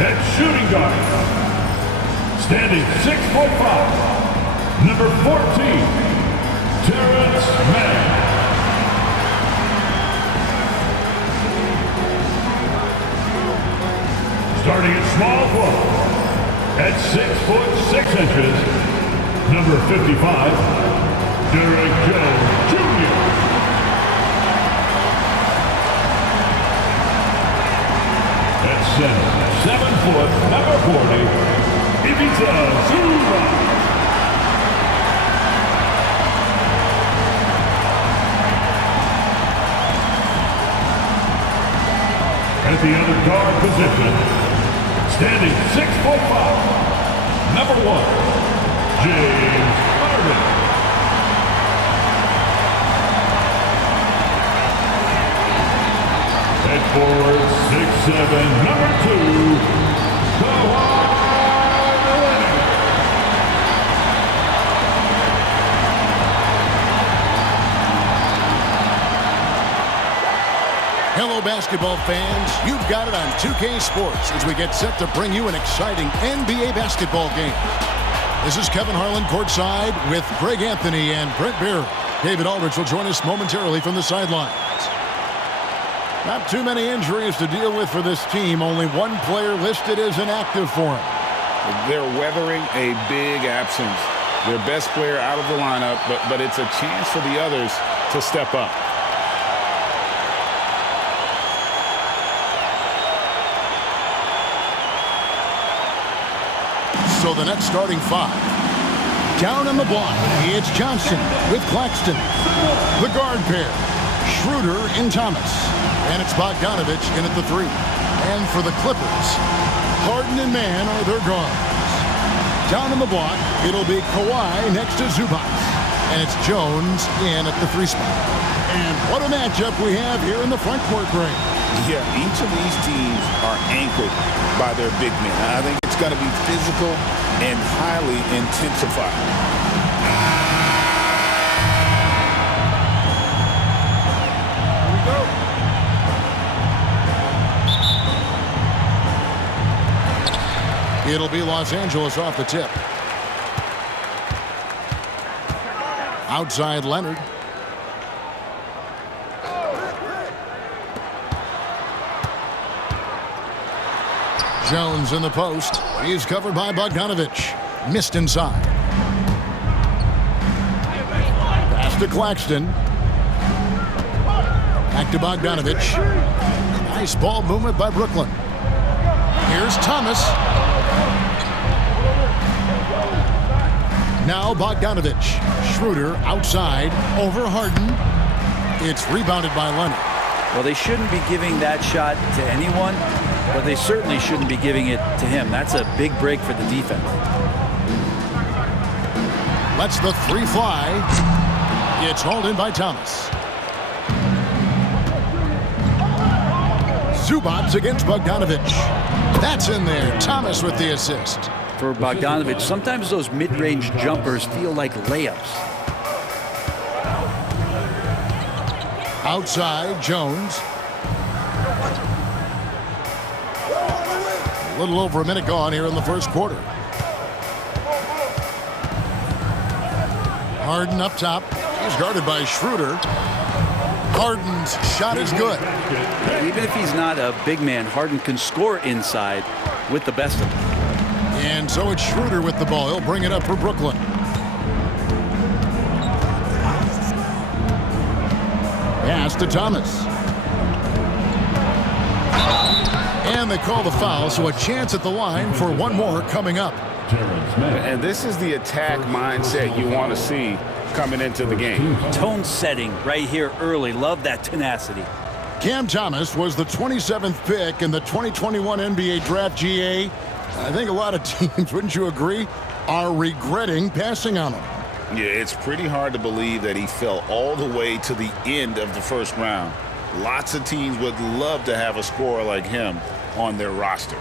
At shooting guard, standing 6'5", number 14, Terrence Mann. Starting at small forward, at 6'6", number 55, Derek Jones Jr. At center, 7 foot, number 40, Ivica Zubac. At the other guard position, standing 6'5", number 1, James Harden. At forward, 6'7", number 2, Kawhi Leonard. Hello, basketball fans. You've got it on 2K Sports as we get set to bring you an exciting NBA basketball game. This is Kevin Harlan courtside with Greg Anthony and Brent Beer. David Aldridge will join us momentarily from the sidelines. Not too many injuries to deal with for this team. Only one player listed as inactive for him. They're weathering a big absence. Their best player out of the lineup, but it's a chance for the others to step up. So the next starting 5. Down on the block, it's Johnson with Claxton. The guard pair, Schroeder and Thomas. And it's Bogdanovich in at the 3. And for the Clippers, Harden and Mann are their guards. Down on the block, it'll be Kawhi next to Zubac. And it's Jones in at the 3 spot. And what a matchup we have here in the front court ring. Yeah, each of these teams are anchored by their big men. I think it's going to be physical and highly intensified. It'll be Los Angeles off the tip. Outside Leonard. Jones in the post. He's covered by Bogdanovich. Missed inside. Pass to Claxton. Back to Bogdanovich. Nice ball movement by Brooklyn. Here's Thomas. Now Bogdanovich. Schroeder outside over Harden. It's rebounded by Leonard. Well, they shouldn't be giving that shot to anyone, but they certainly shouldn't be giving it to him. That's a big break for the defense. Lets the 3 fly. It's hauled in by Thomas. Zubac against Bogdanovich. That's in there. Thomas with the assist. For Bogdanovich, sometimes those mid-range jumpers feel like layups. Outside, Jones. A little over a minute gone here in the first quarter. Harden up top. He's guarded by Schroeder. Harden's shot is good. Even if he's not a big man, Harden can score inside with the best of them. And so it's Schroeder with the ball. He'll bring it up for Brooklyn. Pass to Thomas. And they call the foul, so a chance at the line for one more coming up. And this is the attack mindset you want to see coming into the game. Tone setting right here early. Love that tenacity. Cam Thomas was the 27th pick in the 2021 NBA Draft. GA. I think a lot of teams, wouldn't you agree, are regretting passing on him. Yeah, it's pretty hard to believe that he fell all the way to the end of the first round. Lots of teams would love to have a scorer like him on their roster.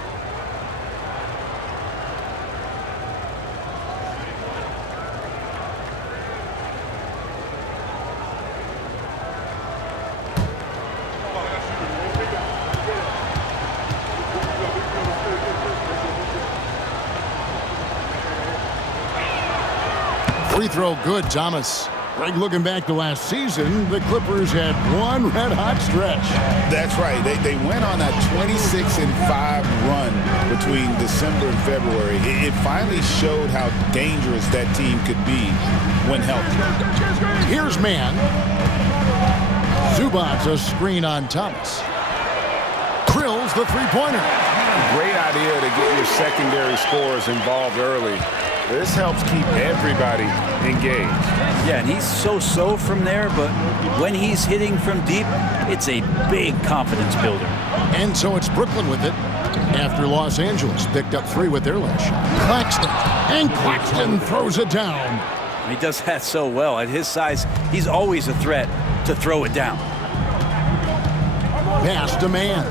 Free throw good, Thomas. Greg, looking back to last season, the Clippers had one red-hot stretch. That's right. They went on a 26-5 run between December and February. It finally showed how dangerous that team could be when healthy. Here's man. Zubac, a screen on Thomas. Drills the three-pointer. Great idea to get your secondary scorers involved early. This helps keep everybody engaged. Yeah, and he's so-so from there, but when he's hitting from deep, it's a big confidence builder. And so it's Brooklyn with it after Los Angeles picked up 3 with their last shot. Claxton, and Claxton throws it down. He does that so well. At his size, he's always a threat to throw it down. Pass to man.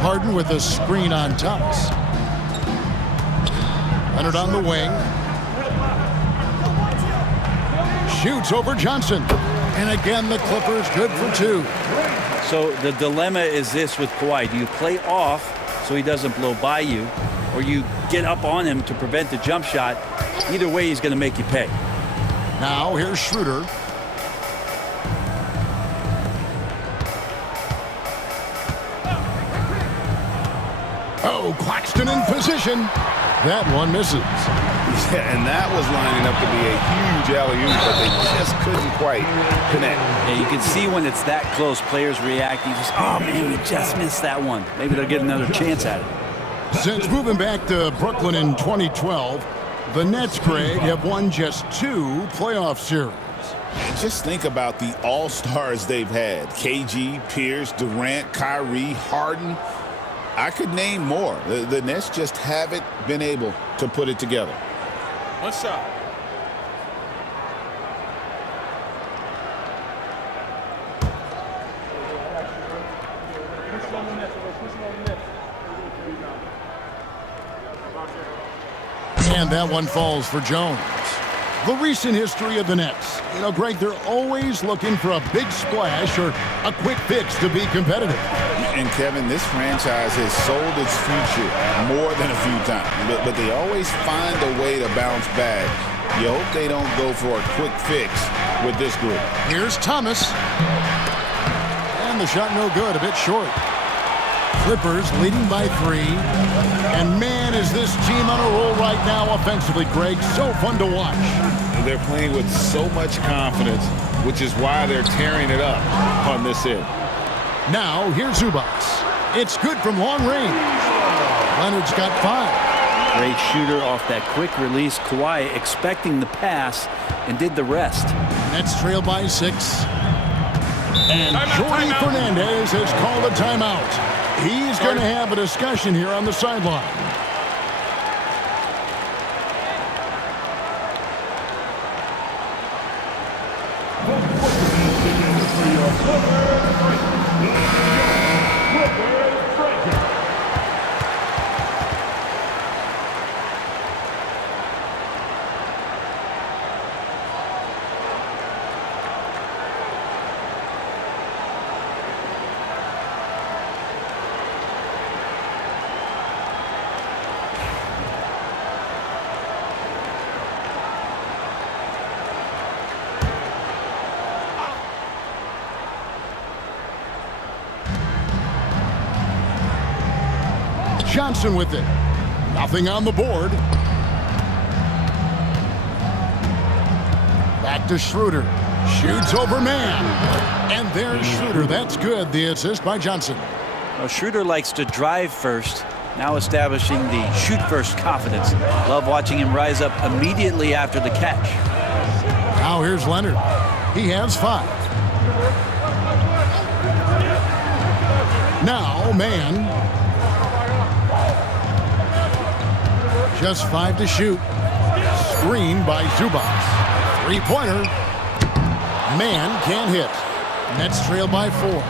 Harden with a screen on Thomas. Leonard on the wing. Shoots over Johnson. And again, the Clippers good for 2. So the dilemma is this with Kawhi. Do you play off so he doesn't blow by you, or you get up on him to prevent the jump shot? Either way, he's going to make you pay. Now here's Schroeder. Oh, Claxton in position. That one misses. Yeah, and that was lining up to be a huge alley-oop, but they just couldn't quite connect. Yeah, you can see when it's that close, players reacting. Just, oh, man, we just missed that one. Maybe they'll get another chance at it. Since moving back to Brooklyn in 2012, the Nets, Craig, have won just 2 playoff series. Just think about the all-stars they've had. KG, Pierce, Durant, Kyrie, Harden. I could name more. The Nets just haven't been able to put it together. What's up? And that one falls for Jones. The recent history of the Nets. You know, Greg, they're always looking for a big splash or a quick fix to be competitive. And, Kevin, this franchise has sold its future more than a few times. But they always find a way to bounce back. You hope they don't go for a quick fix with this group. Here's Thomas. And the shot no good, a bit short. Clippers leading by 3. And man, is this team on a roll right now offensively, Greg. So fun to watch. They're playing with so much confidence, which is why they're tearing it up on this end. Now, here's Zubac. It's good from long range. Leonard's got 5. Great shooter off that quick release. Kawhi expecting the pass and did the rest. Nets trail by 6. And Jordi Fernandez has called a timeout. He's going to have a discussion here on the sideline. Johnson with it. Nothing on the board. Back to Schroeder. Shoots over man. And there's Schroeder. That's good. The assist by Johnson. Well, Schroeder likes to drive first, now establishing the shoot-first confidence. Love watching him rise up immediately after the catch. Now here's Leonard. He has 5. Now, man. Just 5 to shoot. Screen by Zubac. 3-pointer. Man can't hit. Nets trail by 4.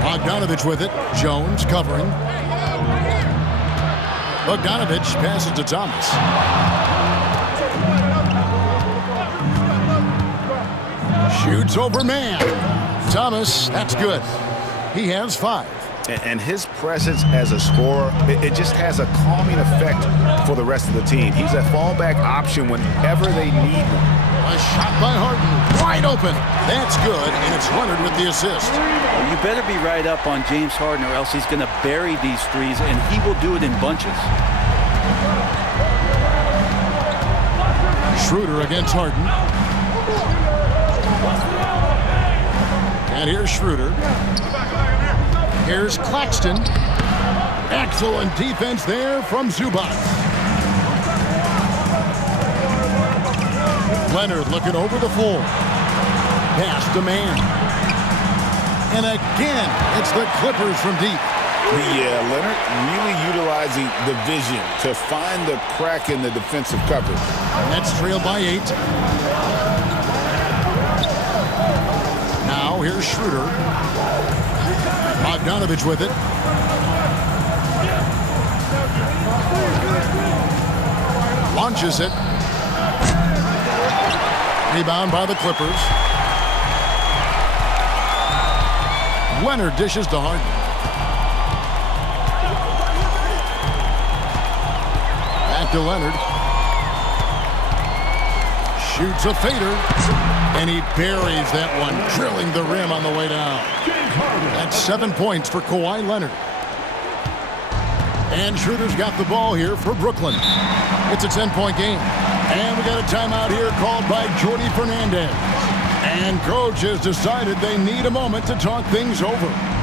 Bogdanovich with it. Jones covering. Bogdanovich passes to Thomas. Shoots over man. Thomas, that's good. He has 5. And his presence as a scorer, it just has a calming effect for the rest of the team. He's a fallback option whenever they need one. A shot by Harden, wide open. That's good, and it's Leonard with the assist. Well, you better be right up on James Harden, or else he's going to bury these threes, and he will do it in bunches. Schroeder against Harden. And here's Schroeder. Here's Claxton. Excellent defense there from Zubac. Leonard looking over the floor. Pass to man. And again, it's the Clippers from deep. Yeah, Leonard really utilizing the vision to find the crack in the defensive coverage. Nets trailed by 8. Now here's Schroeder. Bogdanovich with it. Launches it. Rebound by the Clippers. Leonard dishes to Harden. Back to Leonard. Shoots a fader. And he buries that one, drilling the rim on the way down. That's 7 points for Kawhi Leonard. And Schroeder's got the ball here for Brooklyn. It's a 10-point game. And we got a timeout here called by Jordi Fernandez. And coach has decided they need a moment to talk things over.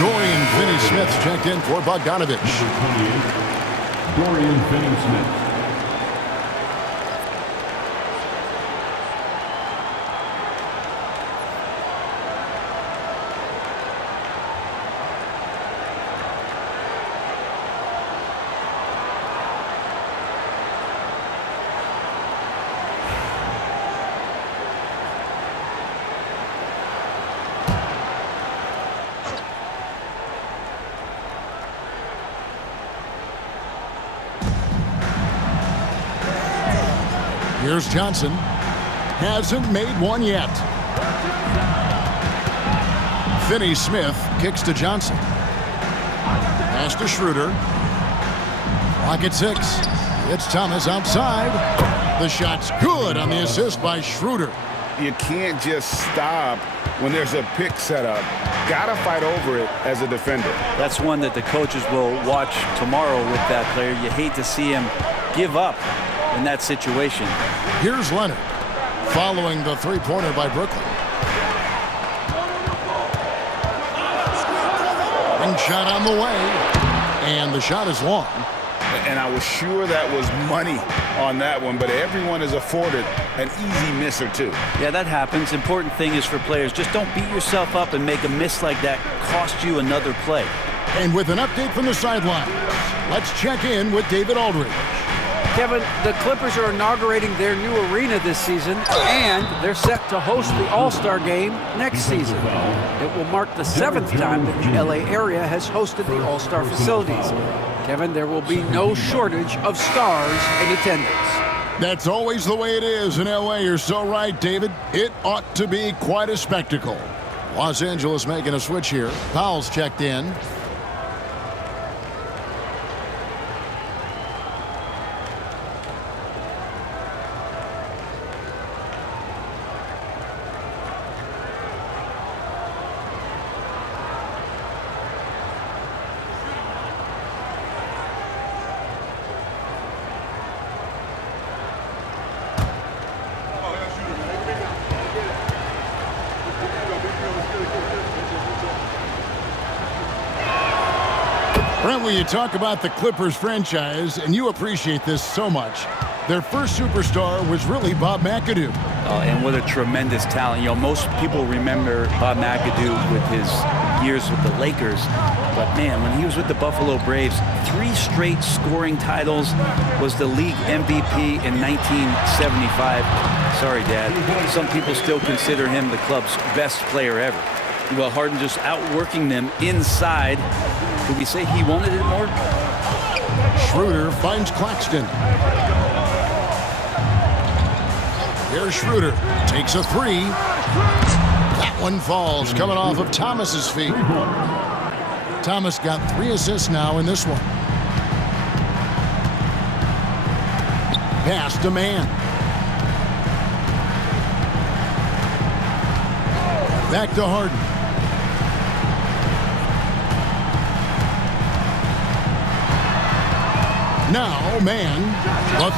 Dorian Finney-Smith checked in for Bogdanovich. Dorian Finney-Smith. Here's Johnson. Hasn't made one yet. Finney-Smith kicks to Johnson. Pass to Schroeder. Clock at 6. It's Thomas outside. The shot's good on the assist by Schroeder. You can't just stop when there's a pick set up. Gotta fight over it as a defender. That's one that the coaches will watch tomorrow with that player. You hate to see him give up in that situation. Here's Leonard following the three-pointer by Brooklyn. And shot on the way. And the shot is long. And I was sure that was money on that one, but everyone is afforded an easy miss or two. Yeah, that happens. Important thing is for players, just don't beat yourself up and make a miss like that cost you another play. And with an update from the sideline, let's check in with David Aldridge. Kevin, the Clippers are inaugurating their new arena this season, and they're set to host the All-Star Game next season. It will mark the 7th time that the LA area has hosted the All-Star facilities. Kevin, there will be no shortage of stars in attendance. That's always the way it is in LA. You're so right, David. It ought to be quite a spectacle. Los Angeles making a switch here. Powell's checked in. Brent, when you talk about the Clippers franchise, and you appreciate this so much, their first superstar was really Bob McAdoo. And what a tremendous talent. You know, most people remember Bob McAdoo with his years with the Lakers. But, man, when he was with the Buffalo Braves, 3 straight scoring titles, was the league MVP in 1975. Sorry, Dad. Some people still consider him the club's best player ever. Well, Harden just outworking them inside. Could we say he wanted it more? Schroeder finds Claxton. Here's Schroeder. Takes a 3. That one falls, coming off of Thomas's feet. Thomas got 3 assists now in this one. Pass to man. Back to Harden. Now, man, the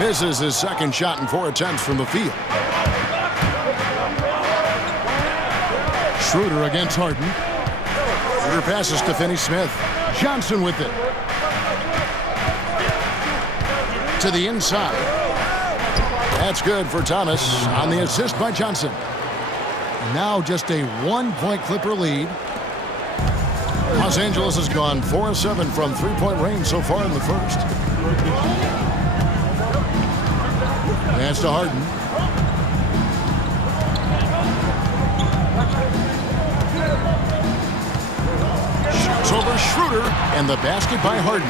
3. Misses his second shot in 4 attempts from the field. Schroeder against Harden. Schroeder passes to Finney-Smith. Johnson with it. To the inside. That's good for Thomas on the assist by Johnson. Now just a 1-point Clipper lead. Los Angeles has gone 4 of 7 from 3-point range so far in the first. Pass to Harden. Shoots over Schroeder, and the basket by Harden.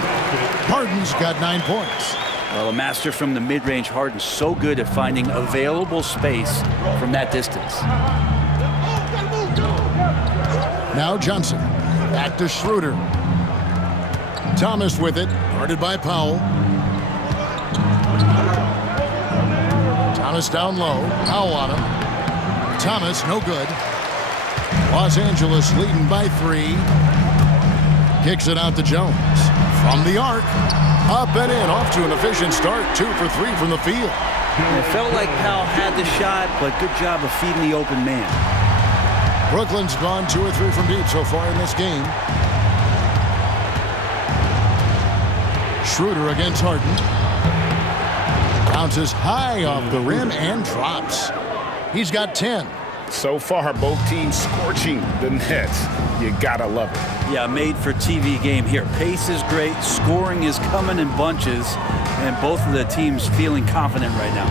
Harden's got 9 points. Well, a master from the mid-range. Harden so good at finding available space from that distance. Now Johnson. Back to Schroeder. Thomas with it. Guarded by Powell. Thomas down low. Powell on him. Thomas, no good. Los Angeles leading by 3. Kicks it out to Jones. From the arc. Up and in. Off to an efficient start. 2 for 3 from the field. It felt like Powell had the shot, but good job of feeding the open man. Brooklyn's gone 2 or 3 from deep so far in this game. Schroeder against Harden. Bounces high off the rim and drops. He's got 10. So far, both teams scorching the Nets. You gotta love it. Yeah, made for TV game here. Pace is great. Scoring is coming in bunches. And both of the teams feeling confident right now.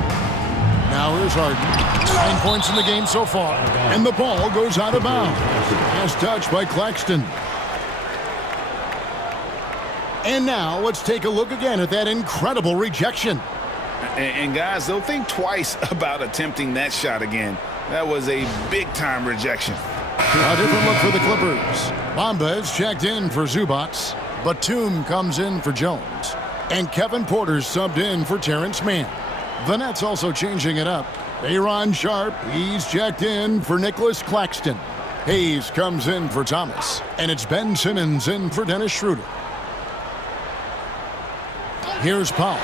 Now here's Harden. 9 points in the game so far. And the ball goes out of bounds. As touched by Claxton. And now let's take a look again at that incredible rejection. And guys, they'll think twice about attempting that shot again. That was a big-time rejection. A different look for the Clippers. Bamba is checked in for Zubats. Batum comes in for Jones. And Kevin Porter's subbed in for Terrence Mann. The Nets also changing it up. Aaron Sharp, he's checked in for Nicholas Claxton. Hayes comes in for Thomas. And it's Ben Simmons in for Dennis Schroeder. Here's Powell.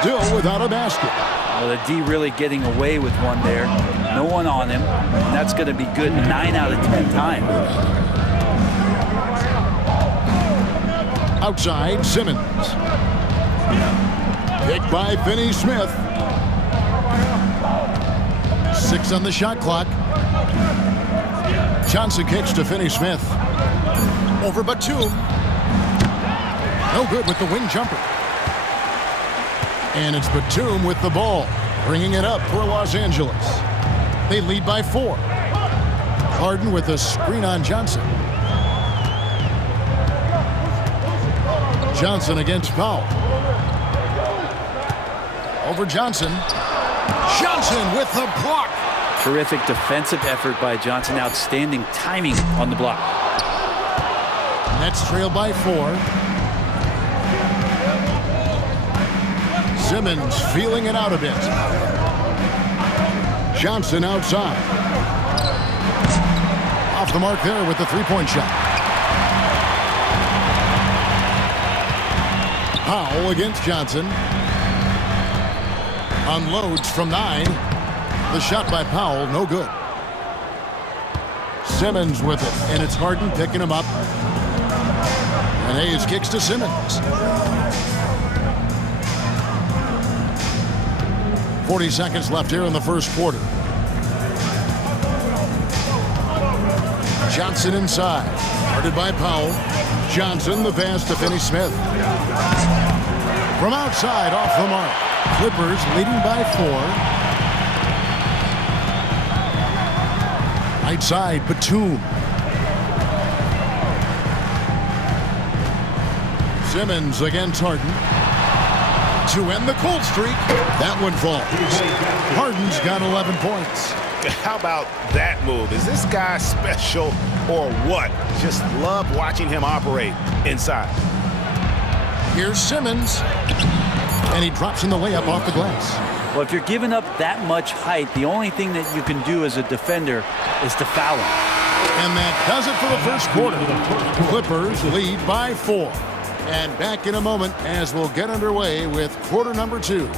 Still without a basket. Well, the D really getting away with one there. No one on him. And that's going to be good 9 out of 10 times. Outside, Simmons. Picked by Finney-Smith. 6 on the shot clock. Johnson kicks to Finney-Smith. Over Batum. No good with the wing jumper. And it's Batum with the ball, bringing it up for Los Angeles. They lead by 4. Harden with a screen on Johnson. Johnson against Powell. Over Johnson. Johnson with the block. Terrific defensive effort by Johnson. Outstanding timing on the block. Nets trail by 4. Simmons feeling it out a bit. Johnson outside. Off the mark there with the three-point shot. Powell against Johnson. Unloads from 9. The shot by Powell, no good. Simmons with it, and it's Harden picking him up. And Hayes kicks to Simmons. 40 seconds left here in the first quarter. Johnson inside. Guarded by Powell. Johnson the pass to Finney-Smith. From outside off the mark. Clippers leading by 4. Right side, Batum. Simmons against Harden. To end the cold streak. That one falls. Harden's got 11 points. How about that move? Is this guy special or what? Just love watching him operate inside. Here's Simmons. And he drops in the layup off the glass. Well, if you're giving up that much height, the only thing that you can do as a defender is to foul him. And that does it for the first quarter. Clippers lead by 4. And back in a moment as we'll get underway with quarter number 2.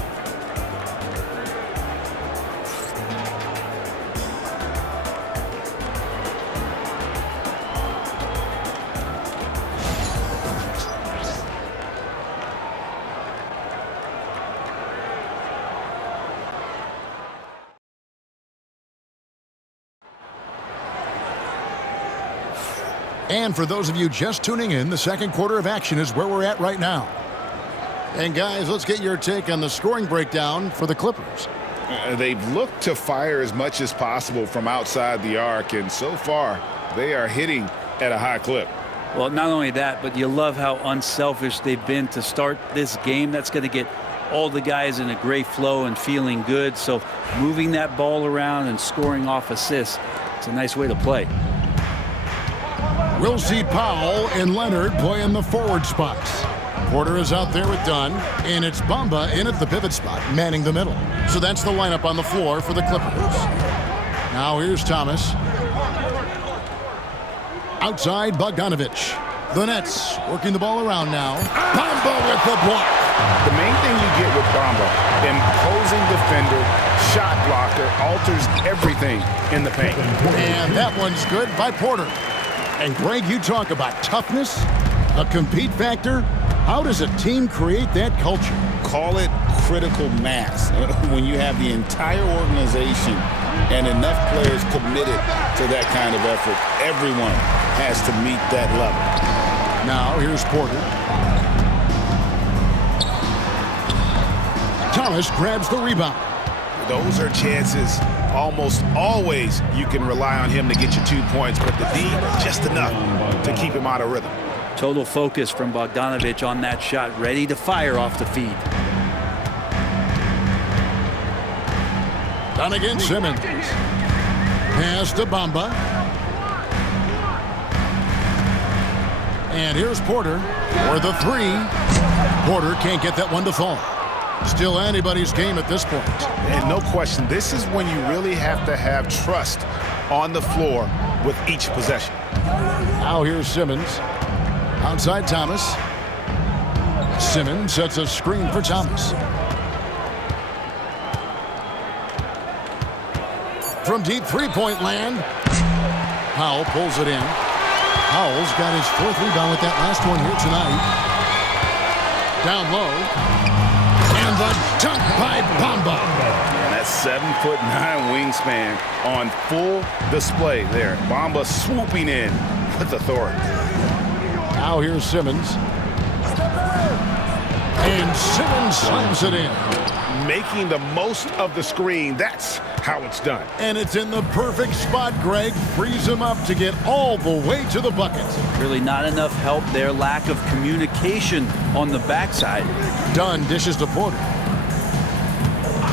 And for those of you just tuning in, the second quarter of action is where we're at right now. And guys, let's get your take on the scoring breakdown for the Clippers. They've looked to fire as much as possible from outside the arc, and so far they are hitting at a high clip. Well, not only that, but you love how unselfish they've been to start this game. That's going to get all the guys in a great flow and feeling good. So moving that ball around and scoring off assists, it's a nice way to play. We'll see Powell and Leonard play in the forward spots. Porter is out there with Dunn, and it's Bamba in at the pivot spot, manning the middle. So that's the lineup on the floor for the Clippers. Now here's Thomas. Outside, Bogdanovich. The Nets working the ball around now. Bamba with the block. The main thing you get with Bamba, imposing defender, shot blocker, alters everything in the paint. And that one's good by Porter. And Greg, you talk about toughness, a compete factor. How does a team create that culture? Call it critical mass. When you have the entire organization and enough players committed to that kind of effort, everyone has to meet that level. Now here's Porter. Thomas grabs the rebound. Those are chances almost always you can rely on him to get you 2 points, but the D, just enough to keep him out of rhythm. Total focus from Bogdanovich on that shot, ready to fire off the feed. Done again, Simmons. Pass to Bamba. And here's Porter for the 3. Porter can't get that one to fall. Still anybody's game at this point. And no question, this is when you really have to have trust on the floor with each possession. Now here's Simmons. Outside Thomas. Simmons sets a screen for Thomas. From deep three-point land, Powell pulls it in. Powell's got his 4th rebound with that last one here tonight. Down low. And the dunk by Bamba. And that 7'9" wingspan on full display there. Bamba swooping in with authority. Now here's Simmons. And Simmons slams it in. Making the most of the screen. That's how it's done. And it's in the perfect spot, Greg. Frees him up to get all the way to the bucket. Really not enough help there. Lack of communication on the backside. Dunn dishes to Porter.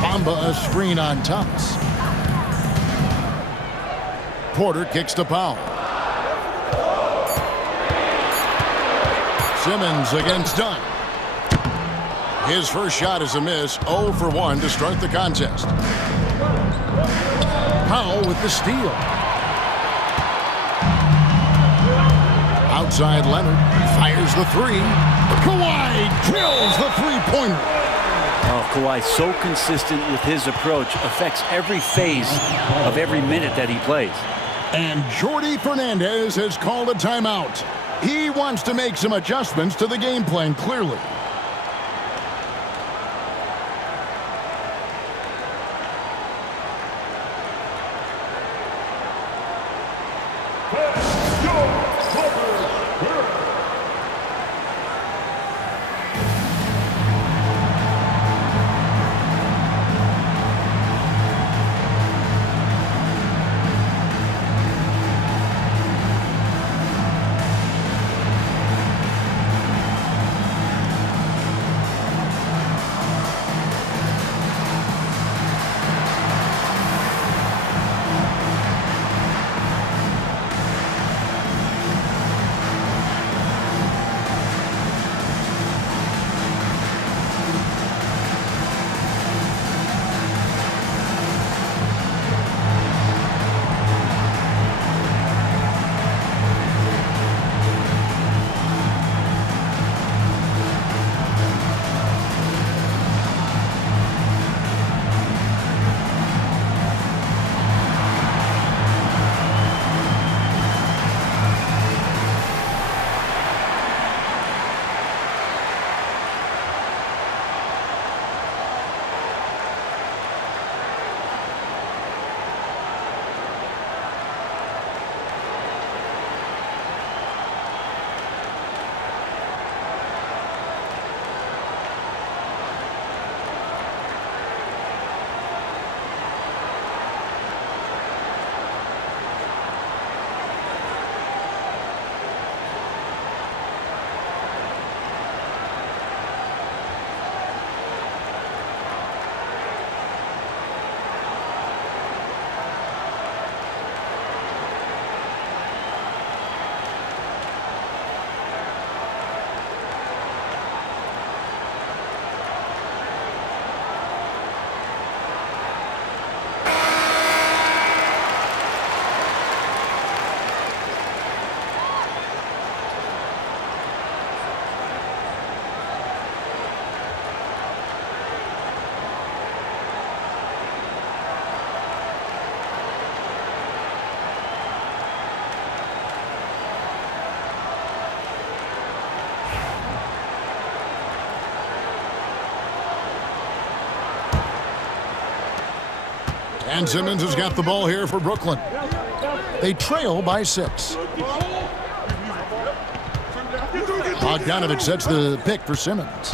Bamba a screen on Thomas. Porter kicks to Powell. Simmons against Dunn. His first shot is a miss. 0 for 1 to start the contest. Powell with the steal. Outside Leonard fires the 3. Kawhi drills the three-pointer. Oh, Kawhi so consistent with his approach. Affects every phase of every minute that he plays. And Jordi Fernandez has called a timeout. He wants to make some adjustments to the game plan, clearly. And Simmons has got the ball here for Brooklyn. They trail by 6. Bogdanovich sets the pick for Simmons.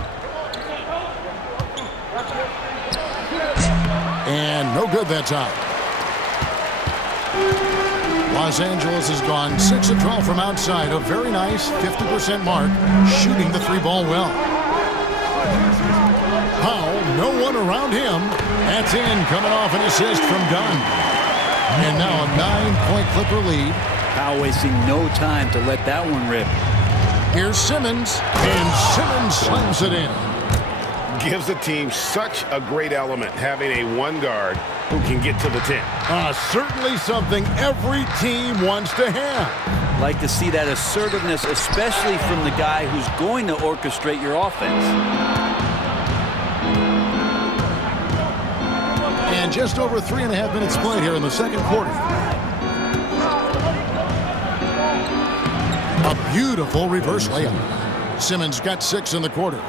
And no good that time. Los Angeles has gone 6 of 12 from outside. A very nice 50% mark, shooting the 3-ball well. Powell, no one around him. That's in, coming off an assist from Dunn. And now a 9-point Clipper lead. Powell wasting no time to let that one rip. Here's Simmons, and Simmons slams it in. Gives the team such a great element having a one guard who can get to the 10. Certainly something every team wants to have. Like to see that assertiveness, especially from the guy who's going to orchestrate your offense. And just over 3.5 minutes played here in the second quarter. A beautiful reverse layup. Simmons got 6 in the quarter.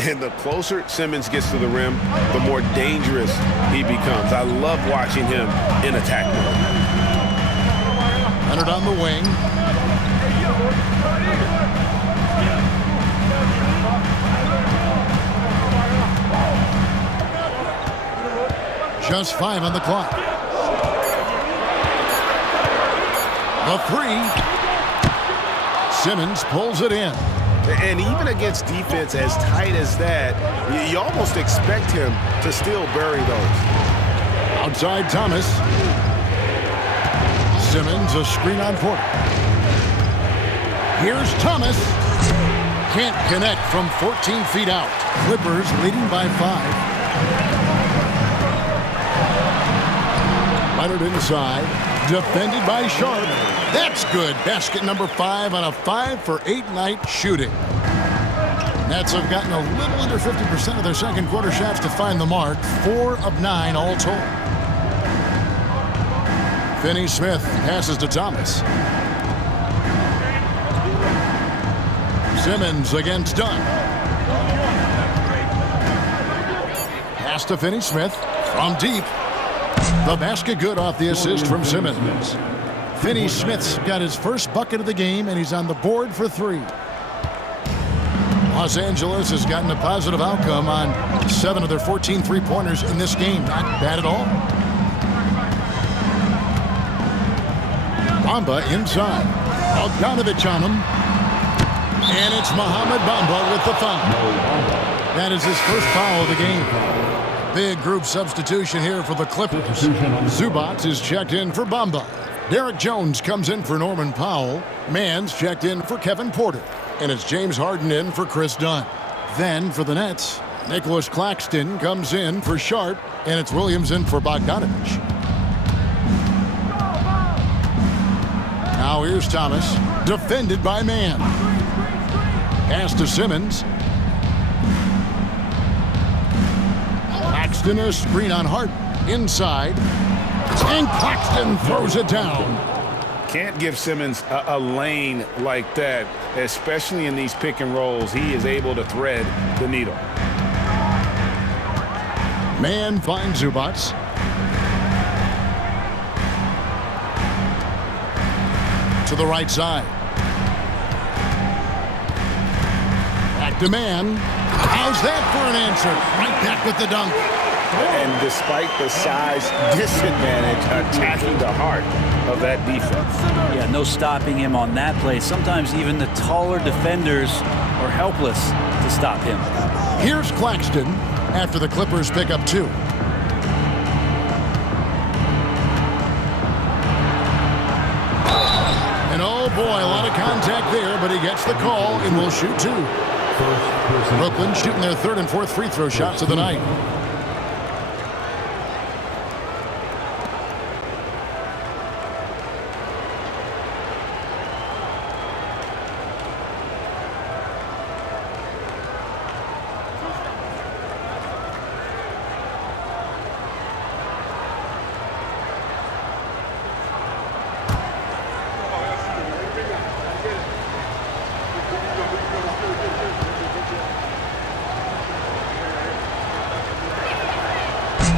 And the closer Simmons gets to the rim, the more dangerous he becomes. I love watching him in attack mode. Leonard on the wing. Just 5 on the clock. The 3. Simmons pulls it in. And even against defense as tight as that, you almost expect him to still bury those. Outside Thomas. Simmons, a screen on Porter. Here's Thomas. Can't connect from 14 feet out. Clippers leading by 5. Leonard inside. Defended by Sharp. That's good. Basket number 5 on a 5-for-8 night shooting. Nets have gotten a little under 50% of their second quarter shots to find the mark. 4 of 9 all told. Finney-Smith passes to Thomas. Simmons against Dunn. Pass to Finney-Smith from deep. The basket good off the assist from Simmons. Finney-Smith's got his first bucket of the game, and he's on the board for 3. Los Angeles has gotten a positive outcome on 7 of their 14 three-pointers in this game. Not bad at all. Bamba inside. Bogdanovich on him. And it's Mohamed Bamba with the foul. That is his first foul of the game. Big group substitution here for the Clippers. Zubac is checked in for Bamba. Derek Jones comes in for Norman Powell. Mann's checked in for Kevin Porter. And it's James Harden in for Chris Dunn. Then for the Nets, Nicholas Claxton comes in for Sharp. And it's Williams in for Bogdanovich. Now here's Thomas, defended by Mann. Pass to Simmons. Claxton a screen on Hart. Inside. And Claxton throws it down. Can't give Simmons a lane like that, especially in these pick and rolls. He is able to thread the needle. Mann finds Zubac. To the right side. Back to Mann. How's that for an answer? Right back with the dunk. And despite the size disadvantage, attacking the heart of that defense. Yeah, no stopping him on that play. Sometimes even the taller defenders are helpless to stop him. Here's Claxton after the Clippers pick up 2. And oh boy, a lot of contact there, but he gets the call and will shoot 2. Brooklyn shooting their 3rd and 4th free throw shots of the night.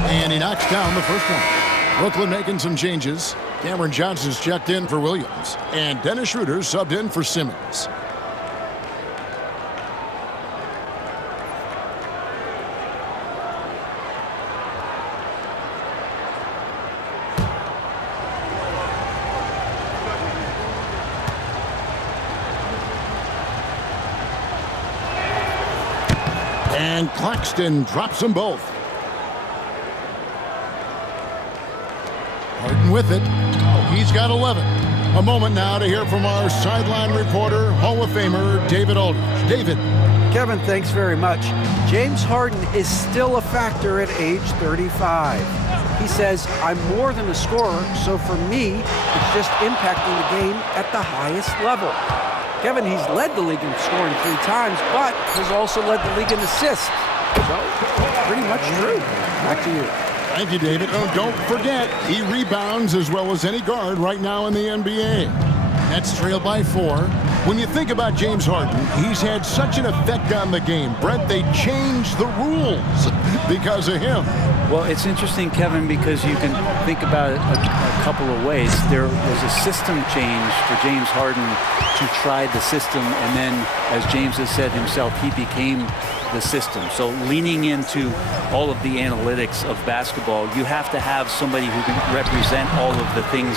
And he knocks down the first one. Brooklyn making some changes. Cameron Johnson's checked in for Williams. And Dennis Schroeder subbed in for Simmons. And Claxton drops them both. Harden with it. He's got 11. A moment now to hear from our sideline reporter, Hall of Famer David Aldridge. David. Kevin, thanks very much. James Harden is still a factor at age 35. He says, I'm more than a scorer, so for me, it's just impacting the game at the highest level. Kevin, he's led the league in scoring 3 times, but has also led the league in assists. So, pretty much true. Back to you. Thank you, David. Oh, don't forget, he rebounds as well as any guard right now in the NBA. Nets trail by 4. When you think about James Harden, he's had such an effect on the game. Brent, they changed the rules because of him. Well, it's interesting, Kevin, because you can think about it a couple of ways. There was a system change for James Harden to try the system, and then, as James has said himself, he became the system. So leaning into all of the analytics of basketball, you have to have somebody who can represent all of the things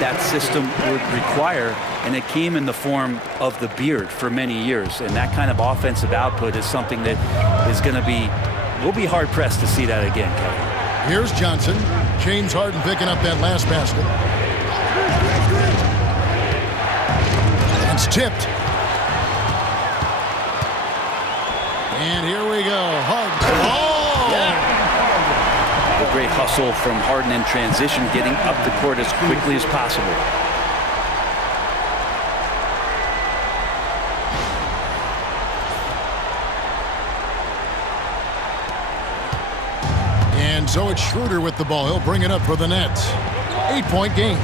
that system would require, and it came in the form of the beard for many years. And that kind of offensive output is something that is going to be, we'll be hard-pressed to see that again, Kevin. Here's Johnson. James Harden picking up that last basket. It's tipped. And here we go. Harden. Oh! Yeah. A great hustle from Harden in transition, getting up the court as quickly as possible. And so it's Schroeder with the ball. He'll bring it up for the Nets. 8-point game.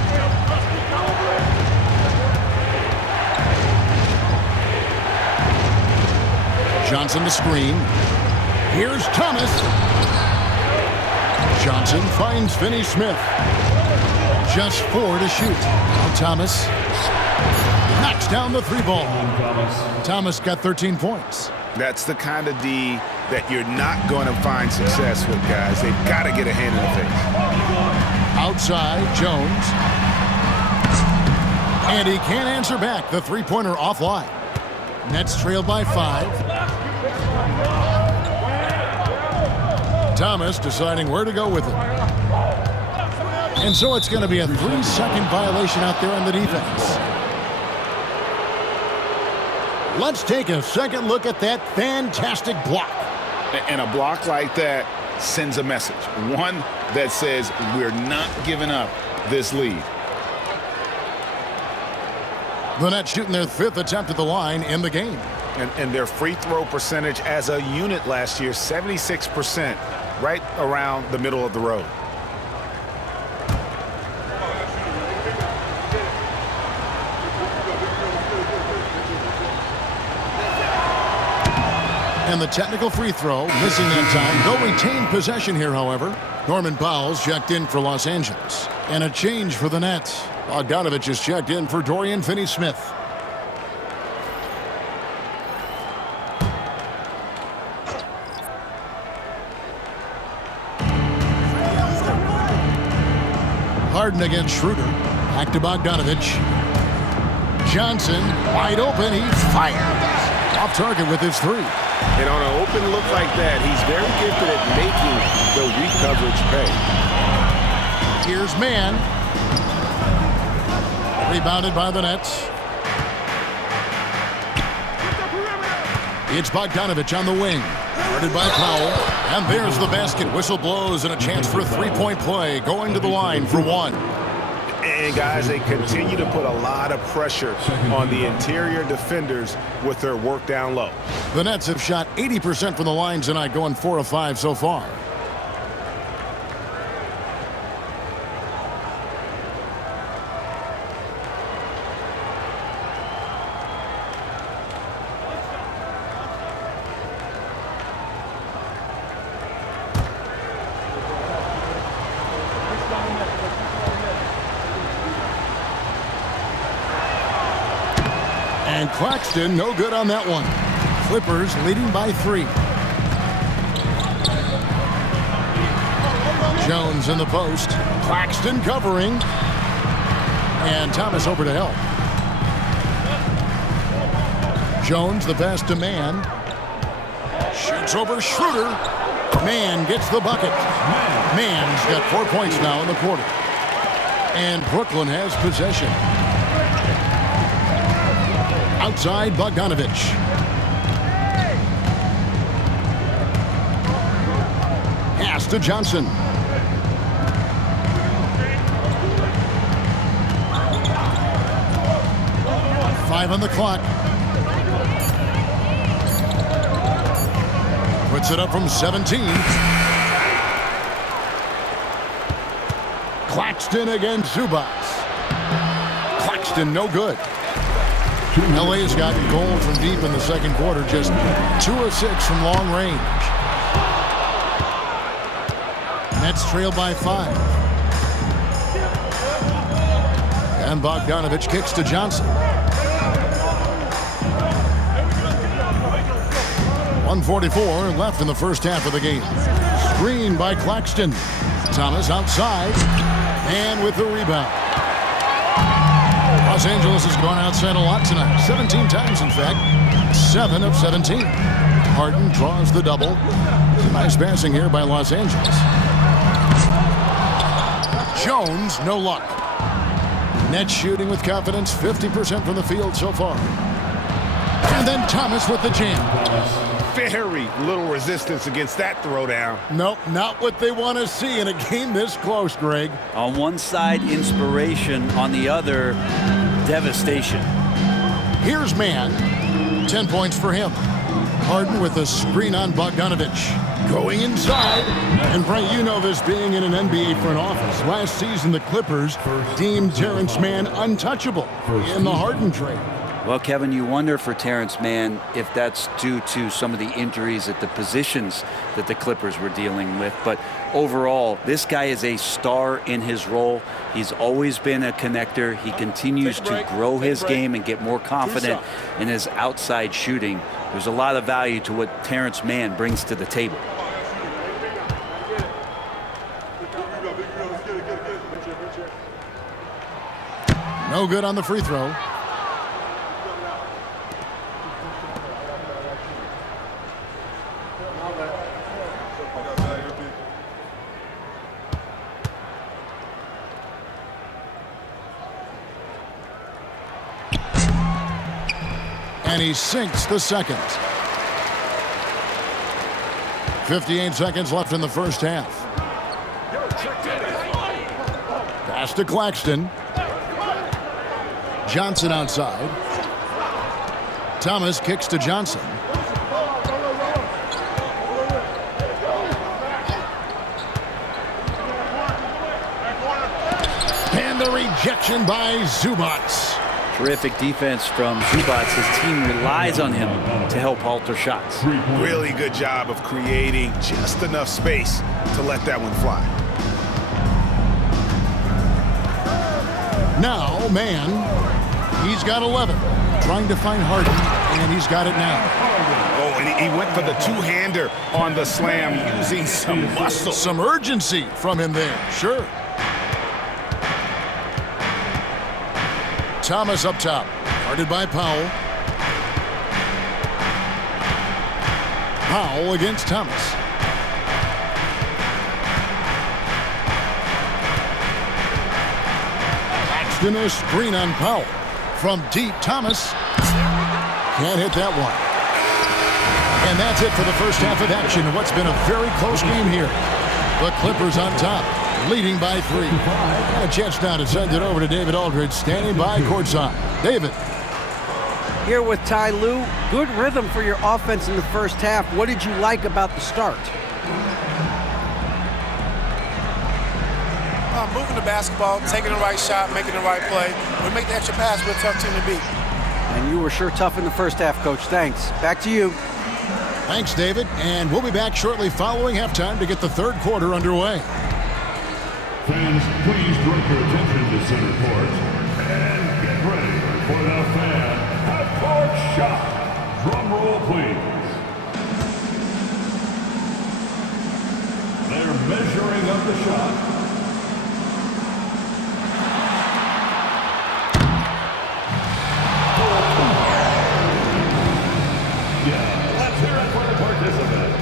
Johnson to screen. Here's Thomas. Johnson finds Finney-Smith. Just 4 to shoot. Now Thomas knocks down the 3-ball. Thomas got 13 points. That's the kind of D that you're not going to find success with, guys. They've got to get a hand in the face. Outside, Jones. And he can't answer back. The 3-pointer offline. Nets trail by 5. Thomas deciding where to go with it. And so it's going to be a 3-second violation out there on the defense. Let's take a second look at that fantastic block. And a block like that sends a message. One that says we're not giving up this lead. The Nets shooting their 5th attempt at the line in the game. And their free throw percentage as a unit last year, 76%, right around the middle of the road. And the technical free throw, missing that time. They'll retain possession here, however. Norman Powell's checked in for Los Angeles. And a change for the Nets. Bogdanovich is checked in for Dorian Finney-Smith. Harden against Schroeder. Back to Bogdanovich. Johnson wide open. He fires. Off target with his 3. And on an open look like that, he's very gifted at making the weak coverage pay. Here's Mann. Rebounded by the Nets. It's Bogdanovich on the wing. Guarded by Powell. And there's the basket. Whistle blows and a chance for a 3-point play. Going to the line for 1. And, guys, they continue to put a lot of pressure on the interior defenders with their work down low. The Nets have shot 80% from the line tonight, going 4 of 5 so far. And Claxton, no good on that one. Clippers leading by 3. Jones in the post. Claxton covering. And Thomas over to help. Jones, the pass to Mann. Shoots over Schroeder. Mann gets the bucket. Mann's got 4 points now in the quarter. And Brooklyn has possession. Outside, Bogdanovich. Pass to Johnson. 5 on the clock. Puts it up from 17. Claxton against Zubats. Claxton, no good. LA's gotten gold from deep in the second quarter, just 2 of 6 from long range. Nets trail by 5. And Bogdanovich kicks to Johnson. 1:44 left in the first half of the game. Screen by Claxton. Thomas outside. And with the rebound. Los Angeles has gone outside a lot tonight. 17 times, in fact. 7 of 17. Harden draws the double. Nice passing here by Los Angeles. Jones, no luck. Nets shooting with confidence, 50% from the field so far. And then Thomas with the jam. Very little resistance against that throwdown. Nope, not what they want to see in a game this close, Greg. On one side, inspiration. On the other, devastation. Here's Mann. 10 points for him. Harden with a screen on Bogdanovich. Going inside. And, Brent, you know this being in an NBA front office. Last season, the Clippers deemed Terrence Mann untouchable in the Harden trade. Well, Kevin, you wonder for Terrence Mann if that's due to some of the injuries at the positions that the Clippers were dealing with. But overall, this guy is a star in his role. He's always been a connector. He continues to grow his game and get more confident in his outside shooting. There's a lot of value to what Terrence Mann brings to the table. No good on the free throw. And he sinks the second. 58 seconds left in the first half. Pass to Claxton. Johnson outside. Thomas kicks to Johnson. And the rejection by Zubats. Terrific defense from Zubats. His team relies on him to help alter shots. Really good job of creating just enough space to let that one fly. Now, Mann, he's got 11. Trying to find Harden, and he's got it now. Oh, and he went for the two-hander on the slam, using some muscle. Some urgency from him there, sure. Thomas up top, guarded by Powell. Powell against Thomas. Claxton a screen on Powell. From deep, Thomas can't hit that one. And that's it for the first half of action. What's been a very close game here. The Clippers on top, leading by 3. And a chance now to send it over to David Aldridge, standing by courtside. David. Here with Ty Lue. Good rhythm for your offense in the first half. What did you like about the start? Moving the basketball, taking the right shot, making the right play. We make the extra pass, we're a tough team to beat. And you were sure tough in the first half, Coach. Thanks. Back to you. Thanks, David. And we'll be back shortly following halftime to get the third quarter underway. Fans, please direct your attention to center court and get ready for the fan half-court shot. Drum roll, please. They're measuring up the shot. Yeah, let's hear it for the participant.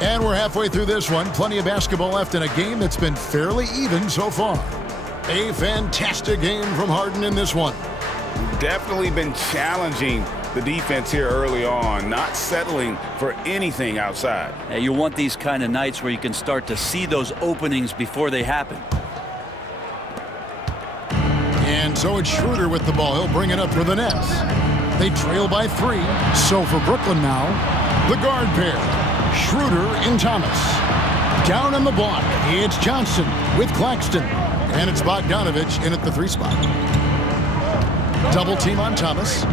And we're halfway through this one. Plenty of basketball left in a game that's been fairly even so far. A fantastic game from Harden in this one. Definitely been challenging the defense here early on, not settling for anything outside. Yeah, you want these kind of nights where you can start to see those openings before they happen. And so it's Schroeder with the ball. He'll bring it up for the Nets. They trail by 3. So for Brooklyn now, the guard pair, Schroeder and Thomas. Down on the block, it's Johnson with Claxton. And it's Bogdanovich in at the 3 spot. Double team on Thomas.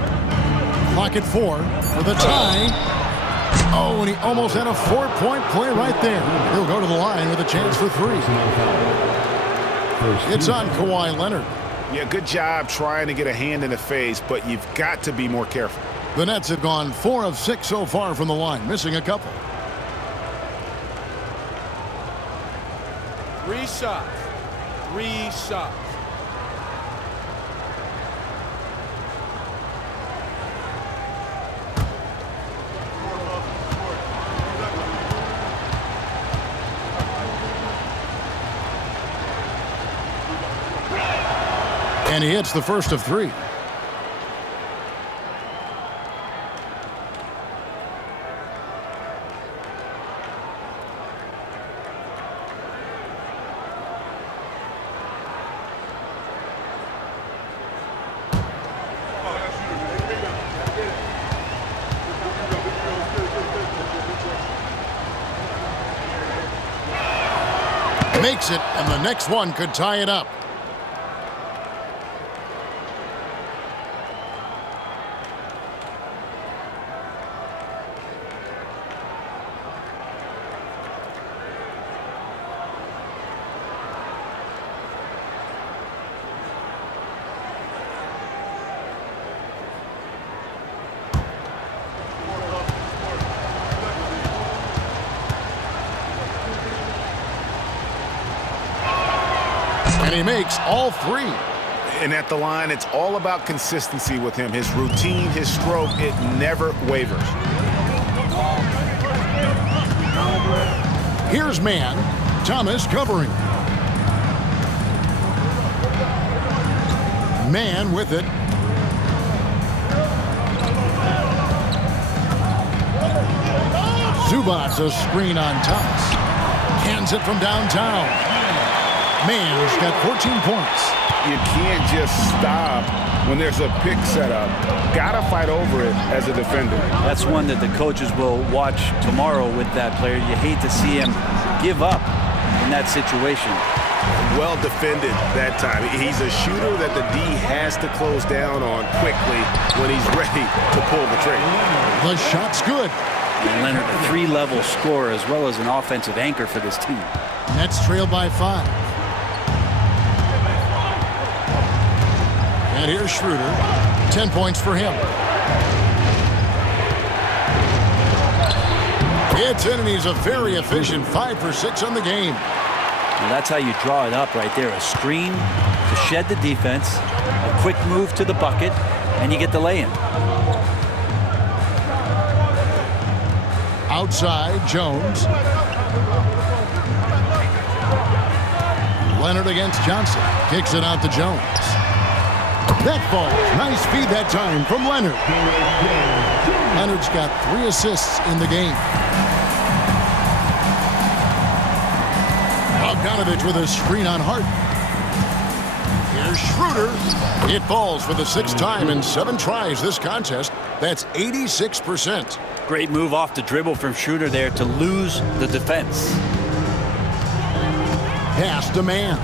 Clock at 4 for the tie. Oh, and he almost had a 4-point play right there. He'll go to the line with a chance for 3. It's on Kawhi Leonard. Yeah, good job trying to get a hand in the face, but you've got to be more careful. The Nets have gone 4 of 6 so far from the line, missing a couple. 3 shots. 3 shots. And he hits the first of 3. Makes it, and the next one could tie it up. And he makes all 3. And at the line, it's all about consistency with him. His routine, his stroke, it never wavers. Here's man. Thomas covering. Man with it. Zubac's a screen on Thomas. Hands it from downtown. Man's got 14 points. You can't just stop when there's a pick set up. Gotta fight over it as a defender. That's one that the coaches will watch tomorrow with that player. You hate to see him give up in that situation. Well defended that time. He's a shooter that the D has to close down on quickly when he's ready to pull the trigger. The shot's good. And Leonard, a 3-level scorer as well as an offensive anchor for this team. Nets trail by 5. And here's Schroeder. 10 points for him. It's in, and he's a very efficient 5 for 6 on the game. Well, that's how you draw it up right there. A screen to shed the defense, a quick move to the bucket, and you get the lay-in. Outside, Jones. Leonard against Johnson. Kicks it out to Jones. That falls. Nice feed that time from Leonard. Leonard's got 3 assists in the game. Bogdanovich with a screen on Harden. Here's Schroeder. It falls for the 6th time in 7 tries this contest. That's 86%. Great move off the dribble from Schroeder there to lose the defense. Pass to man.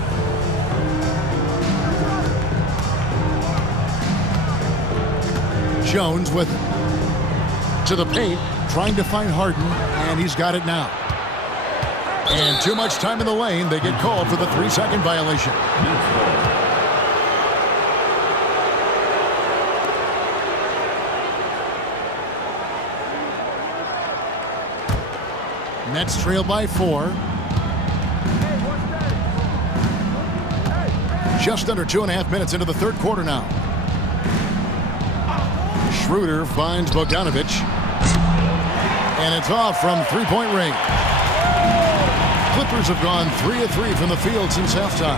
Jones with it. To the paint, trying to find Harden, and he's got it now. And too much time in the lane. They get called for the 3-second violation. Nets trail by 4. Just under 2.5 minutes into the 3rd quarter now. Schroeder finds Bogdanovich. And it's off from 3-point range. Clippers have gone 3 of 3 from the field since halftime.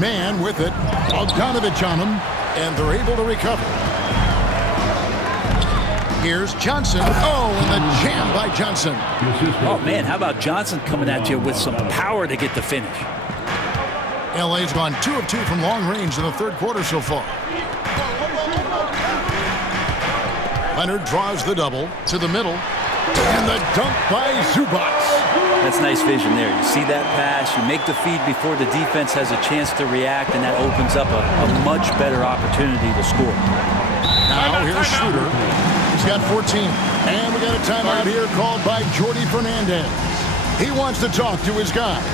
Man with it. Bogdanovich on him, and they're able to recover. Here's Johnson. Oh, and the jam by Johnson. Oh, man, how about Johnson coming at you with some power to get the finish? LA's gone 2 of 2 from long range in the third quarter so far. Leonard draws the double to the middle, and the dunk by Zubac. That's nice vision there. You see that pass, you make the feed before the defense has a chance to react, and that opens up a much better opportunity to score. Now here's Schroeder. He's got 14. And we got a timeout here called by Jordi Fernandez. He wants to talk to his guys.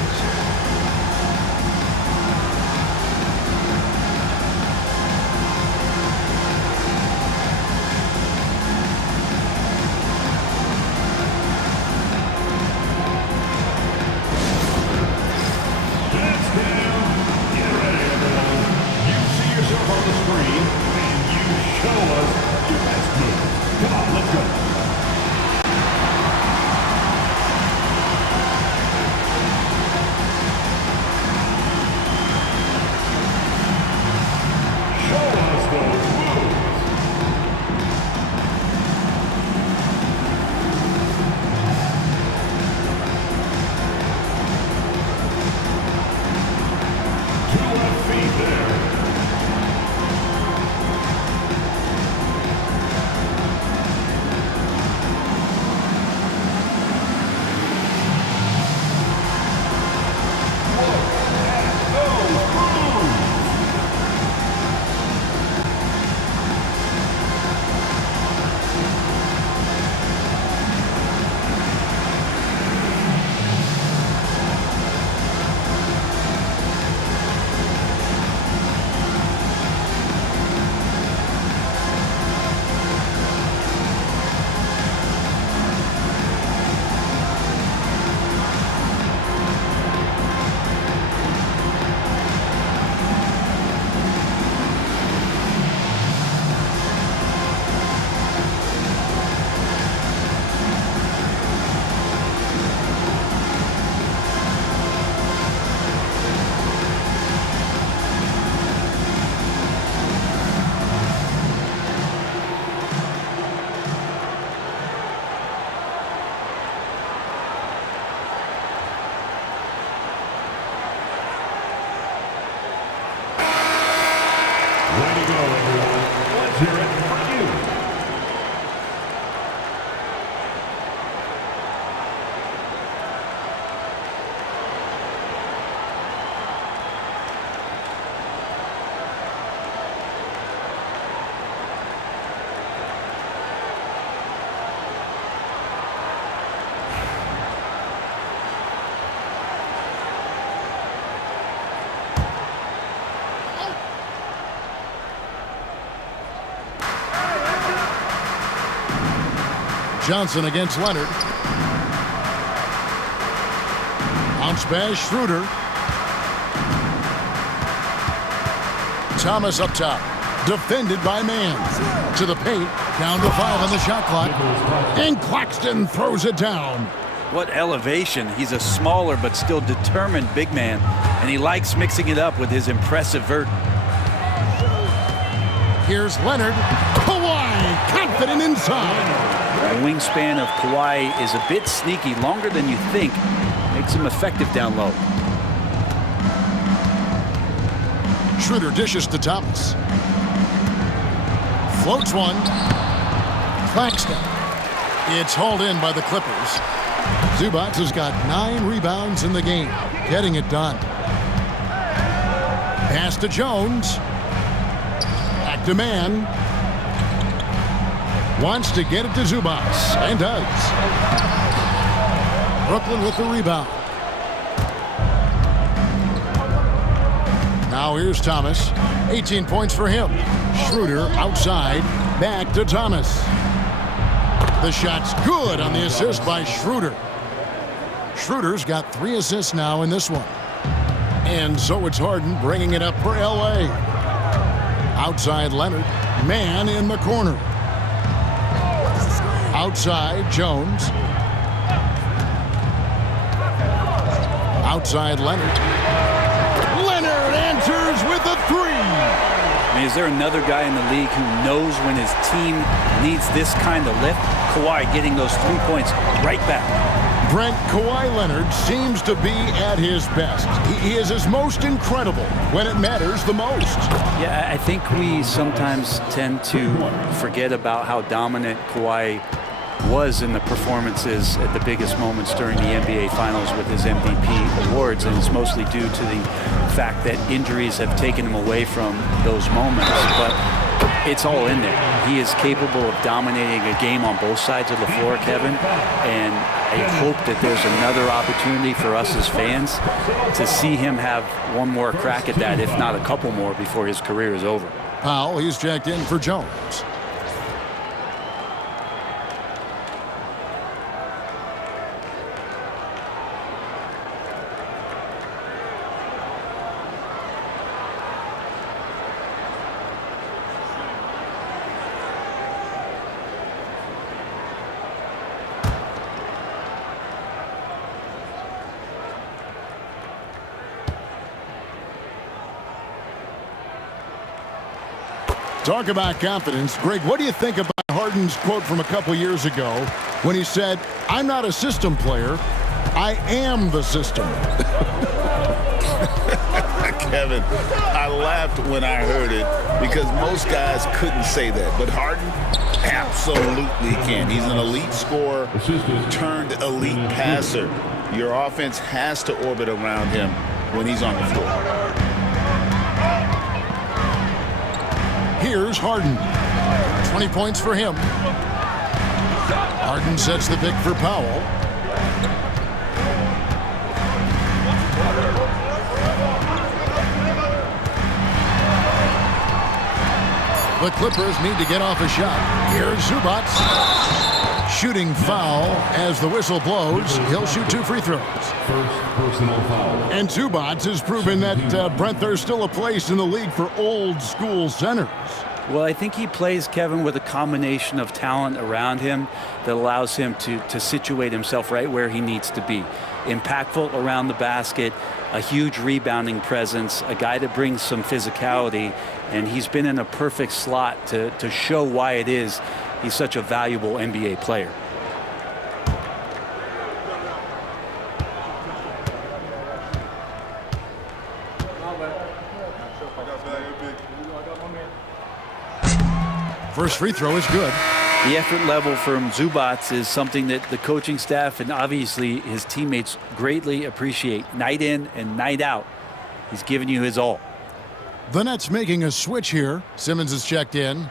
Johnson against Leonard. Bounce pass, Schroeder. Thomas up top. Defended by Mann. To the paint. Down to 5 on the shot clock. And Claxton throws it down. What elevation. He's a smaller but still determined big man. And he likes mixing it up with his impressive vert. Here's Leonard. Kawhi, confident inside. The wingspan of Kawhi is a bit sneaky, longer than you think. Makes him effective down low. Schroeder dishes to Thomas. Floats one. Claxton. It's hauled in by the Clippers. Zubac has got 9 rebounds in the game, getting it done. Pass to Jones. Back to Mann. Wants to get it to Zubac, and does. Brooklyn with the rebound. Now here's Thomas. 18 points for him. Schroeder outside. Back to Thomas. The shot's good on the assist by Schroeder. Schroeder's got 3 assists now in this one. And so it's Harden bringing it up for LA. Outside Leonard. Mann in the corner. Outside, Jones. Outside Leonard. Leonard answers with a three. I mean, is there another guy in the league who knows when his team needs this kind of lift? Kawhi getting those 3 points right back. Brent, Kawhi Leonard seems to be at his best. He is his most incredible when it matters the most. Yeah, I think we sometimes tend to forget about how dominant Kawhi was in the performances at the biggest moments during the NBA Finals with his MVP awards, and it's mostly due to the fact that injuries have taken him away from those moments. But it's all in there. He is capable of dominating a game on both sides of the floor, Kevin, and I hope that there's another opportunity for us as fans to see him have one more crack at that, if not a couple more, before his career is over. Powell, he's checked in for Jones. Talk about confidence. Greg, what do you think about Harden's quote from a couple years ago when he said, "I'm not a system player, I am the system"? Kevin, I laughed when I heard it because most guys couldn't say that. But Harden absolutely can. He's an elite scorer turned elite passer. Your offense has to orbit around him when he's on the floor. Here's Harden. 20 points for him. Harden sets the pick for Powell. The Clippers need to get off a shot. Here's Zubac. Shooting foul as the whistle blows. He'll shoot 2 free throws. First personal foul. And Zubac has proven that, Brent, there's still a place in the league for old school centers. Well, I think he plays, Kevin, with a combination of talent around him that allows him to situate himself right where he needs to be. Impactful around the basket, a huge rebounding presence, a guy that brings some physicality, and he's been in a perfect slot to show why it is he's such a valuable NBA player. First free throw is good. The effort level from Zubac is something that the coaching staff and obviously his teammates greatly appreciate. Night in and night out, he's giving you his all. The Nets making a switch here. Simmons is checked in.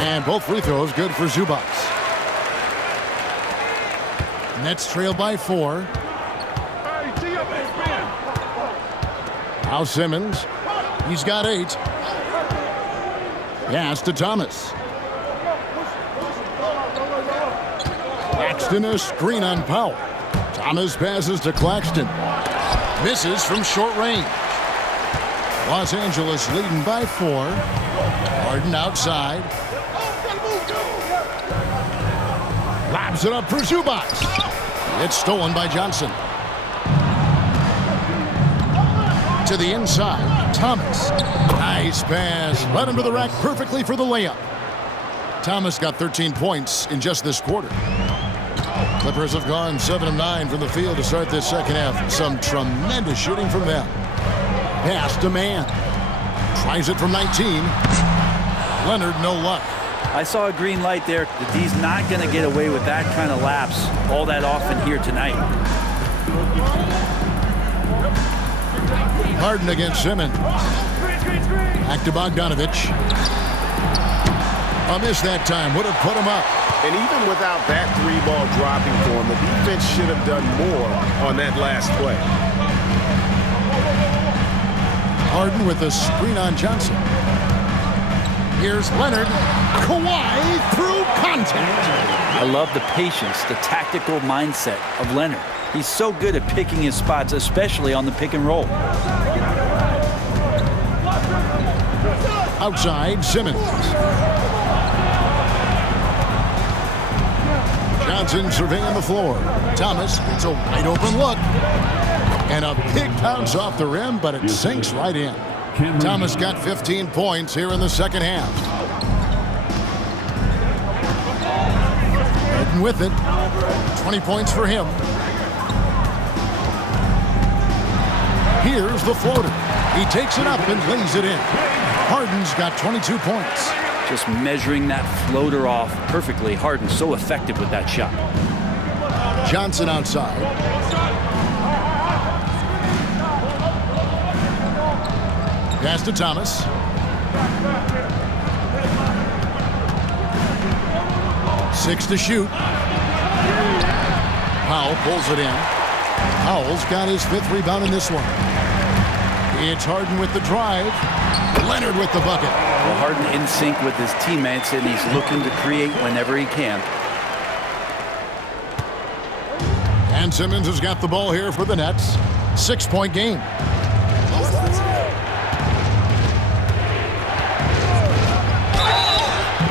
And both free throws good for Zubac. Nets trail by 4. Now Simmons. He's got 8. Pass to Thomas. Claxton, a screen on Powell. Thomas passes to Claxton. Misses from short range. Los Angeles leading by 4. Harden outside. Lobs it up for Zubac. It's stolen by Johnson. To the inside, Thomas. Nice pass. Led him to the rack perfectly for the layup. Thomas got 13 points in just this quarter. Clippers have gone 7 of 9 from the field to start this second half. Some tremendous shooting from them. Pass to Mann. Tries it from 19. Leonard, no luck. I saw a green light there. The D's not going to get away with that kind of lapse all that often here tonight. Harden against Simmons. Back to Bogdanovich. A miss that time would have put him up. And even without that 3-ball dropping for him, the defense should have done more on that last play. Harden with a screen on Johnson. Here's Leonard. Kawhi through contact. I love the patience, the tactical mindset of Leonard. He's so good at picking his spots, especially on the pick and roll. Outside, Simmons. Johnson surveying the floor. Thomas gets a wide open look. And a big bounce off the rim, but it sinks right in. Thomas got 15 points here in the second half. Harden with it. 20 points for him. Here's the floater. He takes it up and lays it in. Harden's got 22 points. Just measuring that floater off perfectly. Harden so effective with that shot. Johnson outside. Pass to Thomas. Six to shoot. Powell pulls it in. Powell's got his 5th rebound in this one. It's Harden with the drive. Leonard with the bucket. Well, Harden in sync with his teammates, and he's looking to create whenever he can. And Simmons has got the ball here for the Nets. 6-point game.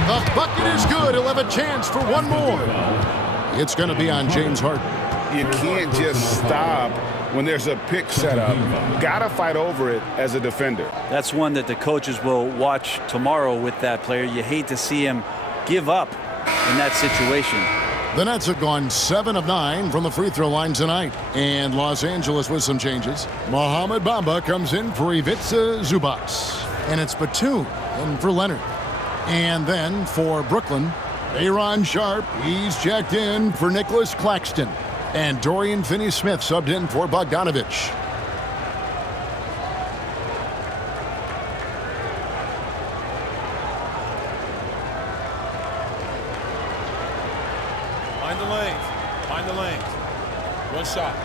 The bucket is good. He'll have a chance for one more. It's going to be on James Harden. You can't just stop when there's a pick set up. Gotta fight over it as a defender. That's one that the coaches will watch tomorrow with that player. You hate to see him give up in that situation. The Nets have gone 7 of 9 from the free throw line tonight. And Los Angeles with some changes. Mohamed Bamba comes in for Ivica Zubac. And it's Batum in for Leonard. And then for Brooklyn, Aaron Sharp, he's checked in for Nicholas Claxton. And Dorian Finney-Smith subbed in for Bogdanovich. Find the lanes. Find the lanes. One shot.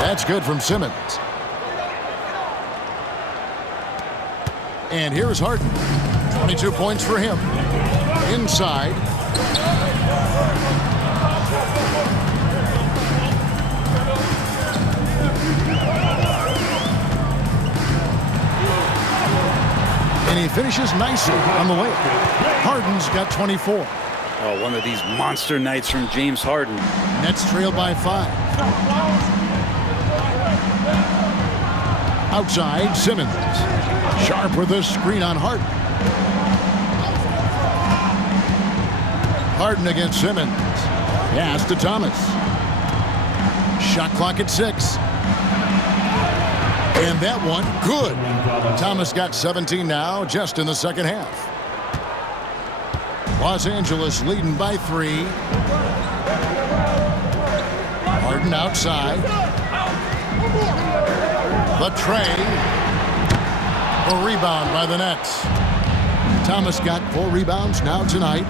That's good from Simmons. And here's Harden. 22 points for him. Inside. And he finishes nicely on the way. Harden's got 24. Oh, one of these monster nights from James Harden. Nets trail by 5. Outside, Simmons. Sharp with a screen on Harden. Harden against Simmons. Pass to Thomas. Shot clock at 6. And that one, good. Thomas got 17 now, just in the second half. Los Angeles leading by 3. Harden outside. The tray. A rebound by the Nets. Thomas got 4 rebounds now tonight.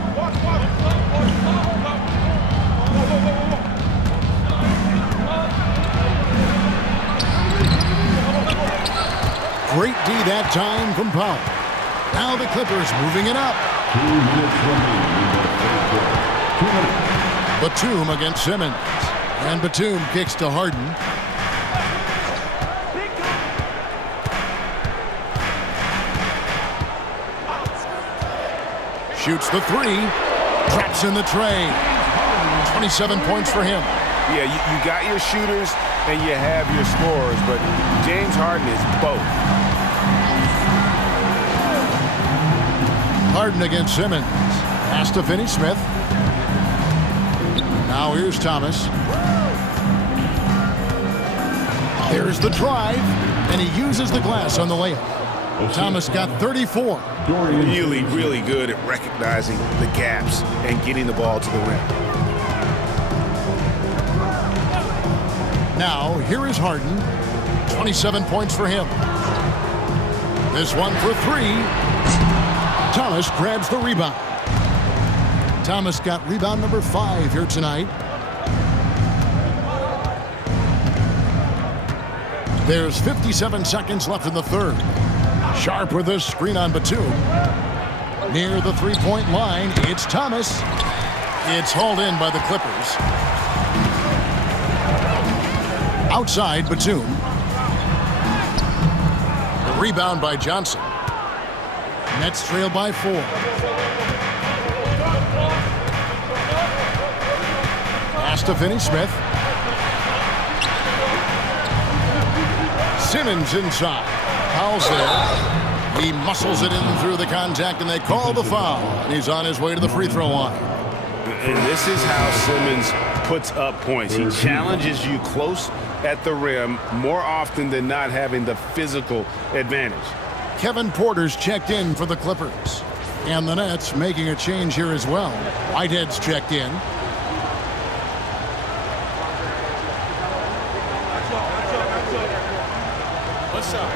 Great D that time from Powell. Now the Clippers moving it up. 2 minutes remaining. Batum against Simmons. And Batum kicks to Harden. Shoots the 3. Traps in the tray. 27 points for him. Yeah, you got your shooters and you have your scorers, but James Harden is both. Harden against Simmons. Pass to Finney-Smith. Now here's Thomas. There's the drive, and he uses the glass on the layup. Thomas got 34. Really, really good at recognizing the gaps and getting the ball to the rim. Now, here is Harden. 27 points for him. This one for 3. Thomas grabs the rebound. Thomas got rebound number 5 here tonight. There's 57 seconds left in the third. Sharp with a screen on Batum. Near the 3-point line, it's Thomas. It's hauled in by the Clippers. Outside, Batum. The rebound by Johnson. Nets trail by 4. Pass to Finney-Smith. Simmons inside. Foul's there. He muscles it in through the contact, and they call the foul. And he's on his way to the free throw line. And this is how Simmons puts up points. He challenges you close at the rim more often than not, having the physical advantage. Kevin Porter's checked in for the Clippers. And the Nets making a change here as well. Whitehead's checked in. What's up?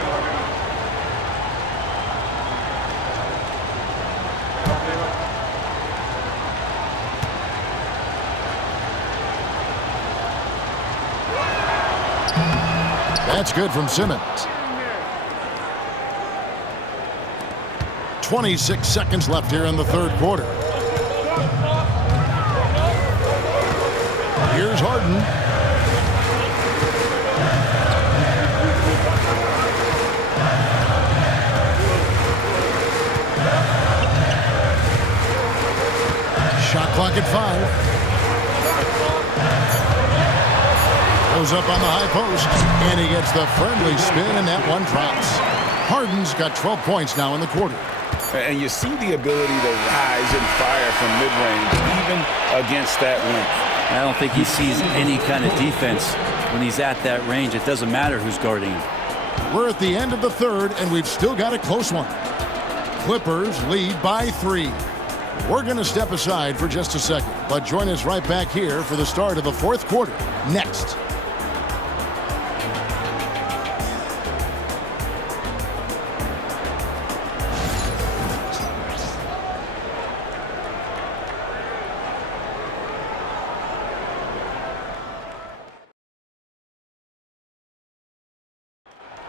That's good from Simmons. 26 seconds left here in the third quarter. Here's Harden. Shot clock at 5. Goes up on the high post, and he gets the friendly spin, and that one drops. Harden's got 12 points now in the quarter. And you see the ability to rise and fire from mid-range, even against that length. I don't think he sees any kind of defense when he's at that range. It doesn't matter who's guarding him. We're at the end of the third, and we've still got a close one. Clippers lead by 3. We're going to step aside for just a second, but join us right back here for the start of the fourth quarter next.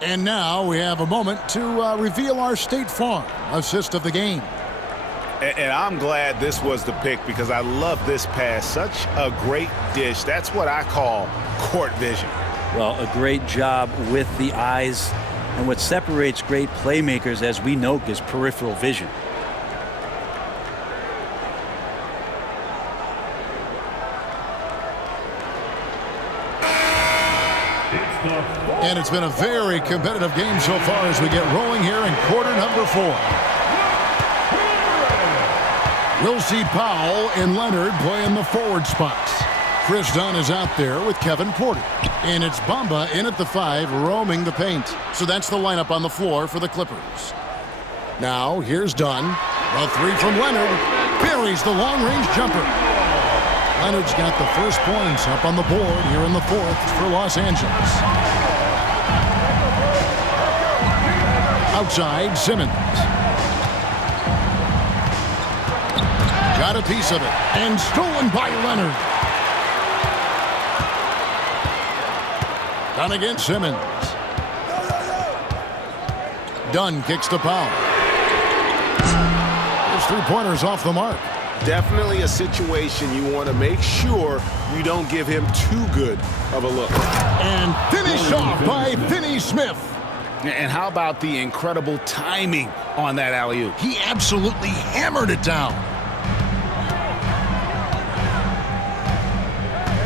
And now we have a moment to reveal our State Farm assist of the game. And I'm glad this was the pick because I love this pass. Such a great dish. That's what I call court vision. Well, a great job with the eyes. And what separates great playmakers, as we know, is peripheral vision. And it's been a very competitive game so far as we get rolling here in quarter number 4. We'll see Powell and Leonard play in the forward spots. Chris Dunn is out there with Kevin Porter. And it's Bamba in at the 5, roaming the paint. So that's the lineup on the floor for the Clippers. Now, here's Dunn. The 3 from Leonard. Buries the long-range jumper. Leonard's got the first points up on the board here in the fourth for Los Angeles. Outside, Simmons. Got a piece of it, and stolen by Leonard. Done against Simmons. Dunn kicks to Powell. His 3-pointers off the mark. Definitely a situation you want to make sure you don't give him too good of a look. And finished off by Finney-Smith. And how about the incredible timing on that alley-oop? He absolutely hammered it down.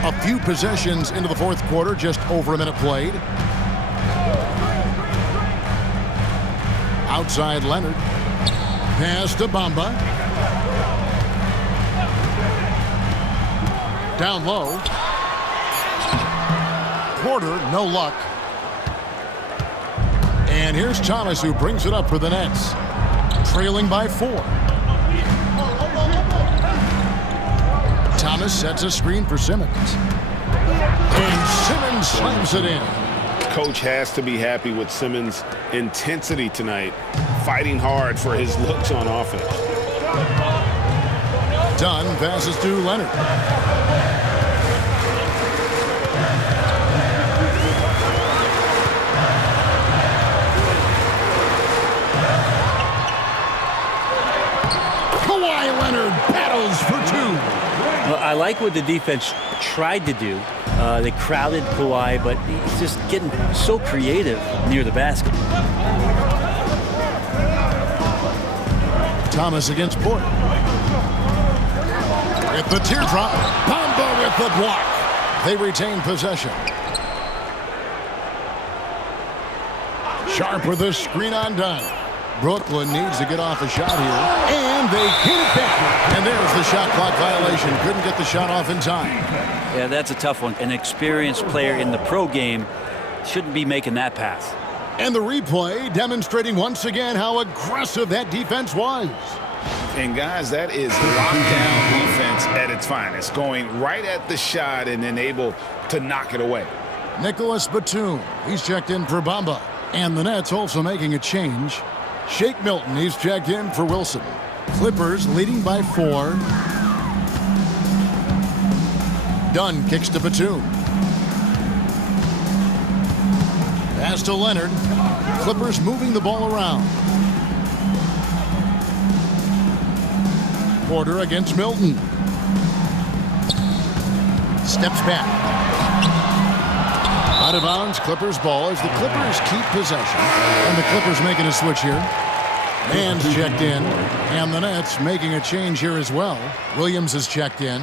A few possessions into the fourth quarter, just over a minute played. Outside Leonard. Pass to Bamba. Down low. Porter, no luck. And here's Thomas, who brings it up for the Nets. Trailing by 4. Thomas sets a screen for Simmons. And Simmons slams it in. Coach has to be happy with Simmons' intensity tonight, fighting hard for his looks on offense. Dunn passes to Leonard. Leonard battles for 2. like what the defense tried to do. They crowded Kawhi, but he's just getting so creative near the basket. Thomas against Porter. With the teardrop, Bamba with the block. They retain possession. Sharp with a screen on done. Brooklyn needs to get off a shot here. And they get it back. And there's the shot clock violation. Couldn't get the shot off in time. Yeah, that's a tough one. An experienced player in the pro game shouldn't be making that pass. And the replay demonstrating once again how aggressive that defense was. And guys, that is lockdown defense at its finest. Going right at the shot and then able to knock it away. Nicholas Batum, he's checked in for Bamba. And the Nets also making a change. Shake Milton, he's checked in for Wilson. Clippers leading by 4. Dunn kicks to Batum. Pass to Leonard. Clippers moving the ball around. Porter against Milton. Steps back. Out of bounds, Clippers ball as the Clippers keep possession. And the Clippers making a switch here. Man's checked in. And the Nets making a change here as well. Williams is checked in.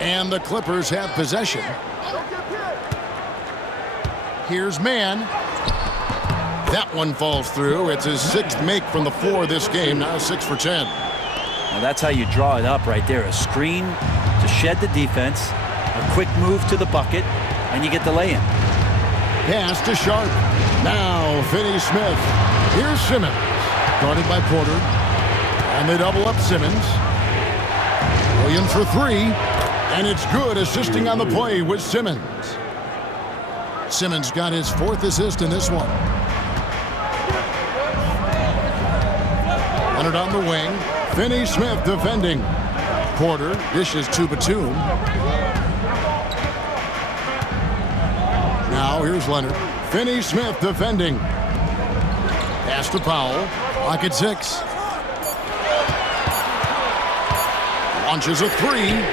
And the Clippers have possession. Here's Mann. That one falls through. It's his 6th make from the floor this game. Now 6 for 10. Well, that's how you draw it up right there. A screen to shed the defense, a quick move to the bucket, and you get the lay-in. Pass to Sharp. Now Finney-Smith. Here's Simmons. Guarded by Porter. And they double up Simmons. Williams for 3. And it's good, assisting on the play with Simmons. Simmons got his 4th assist in this one. Leonard on the wing. Finney-Smith defending. Porter dishes to Batum. Now here's Leonard. Finney-Smith defending. Pass to Powell. Clock at 6. Launches a 3.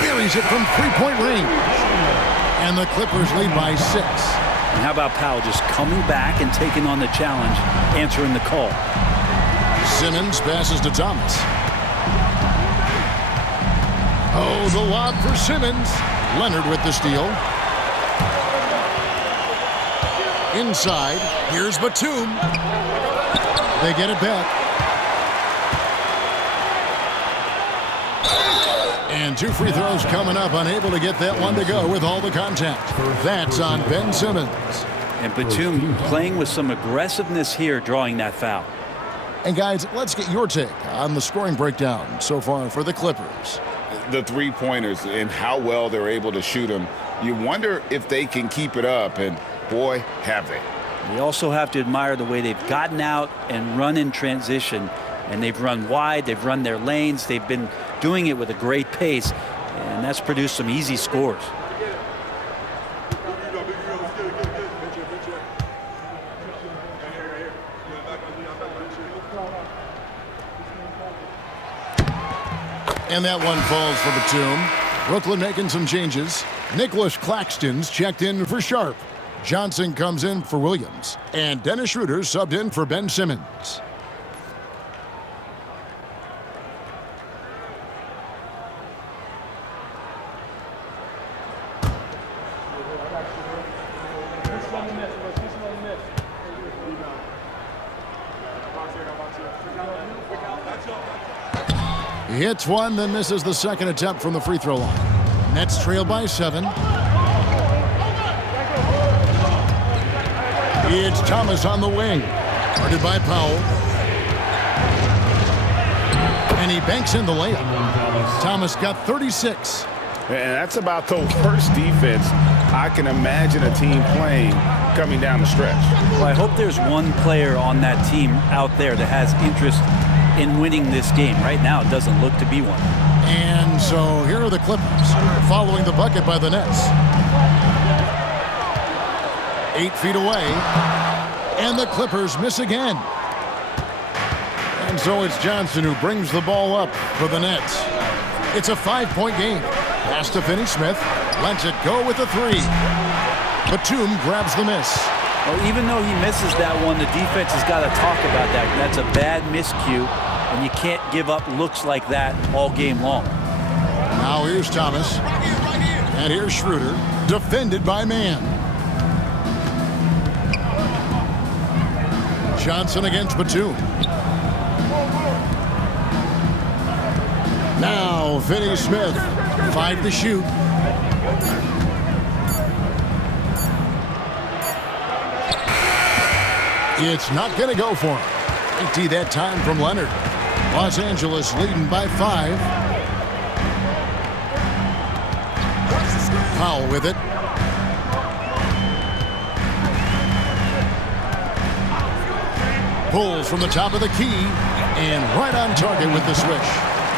Buries it from 3-point range. And the Clippers lead by 6. And how about Powell just coming back and taking on the challenge, answering the call. Simmons passes to Thomas. Oh, the lob for Simmons. Leonard with the steal. Inside, here's Batum. They get it back. And 2 free throws coming up, unable to get that one to go with all the contact. That's on Ben Simmons. And Batum playing with some aggressiveness here, drawing that foul. And guys, let's get your take on the scoring breakdown so far for the Clippers. The 3-pointers and how well they're able to shoot them. You wonder if they can keep it up, and boy, have they. You also have to admire the way they've gotten out and run in transition. And they've run wide, they've run their lanes, they've been doing it with a great pace, and that's produced some easy scores. And that one falls for Batum. Brooklyn making some changes. Nicholas Claxton's checked in for Sharp. Johnson comes in for Williams. And Dennis Schroeder subbed in for Ben Simmons. He hits one, then misses the second attempt from the free throw line. Nets trail by 7. It's Thomas on the wing. Guarded by Powell. And he banks in the layup. Thomas got 36. And that's about the worst defense I can imagine a team playing coming down the stretch. Well, I hope there's one player on that team out there that has interest in winning this game. Right now, it doesn't look to be one. And so here are the Clippers following the bucket by the Nets. 8 feet away. And the Clippers miss again. And so it's Johnson who brings the ball up for the Nets. It's a 5-point game. Pass to Finney-Smith. Lets it go with a 3. Batum grabs the miss. Well, even though he misses that one, the defense has got to talk about that. That's a bad miscue, and you can't give up looks like that all game long. Now here's Thomas. And here's Schroeder. Defended by Mann. Johnson against Batum. Now Finney-Smith. 5 to shoot. It's not going to go for him. Empty that time from Leonard. Los Angeles leading by 5. Powell with it. Pulls from the top of the key and right on target with the swish.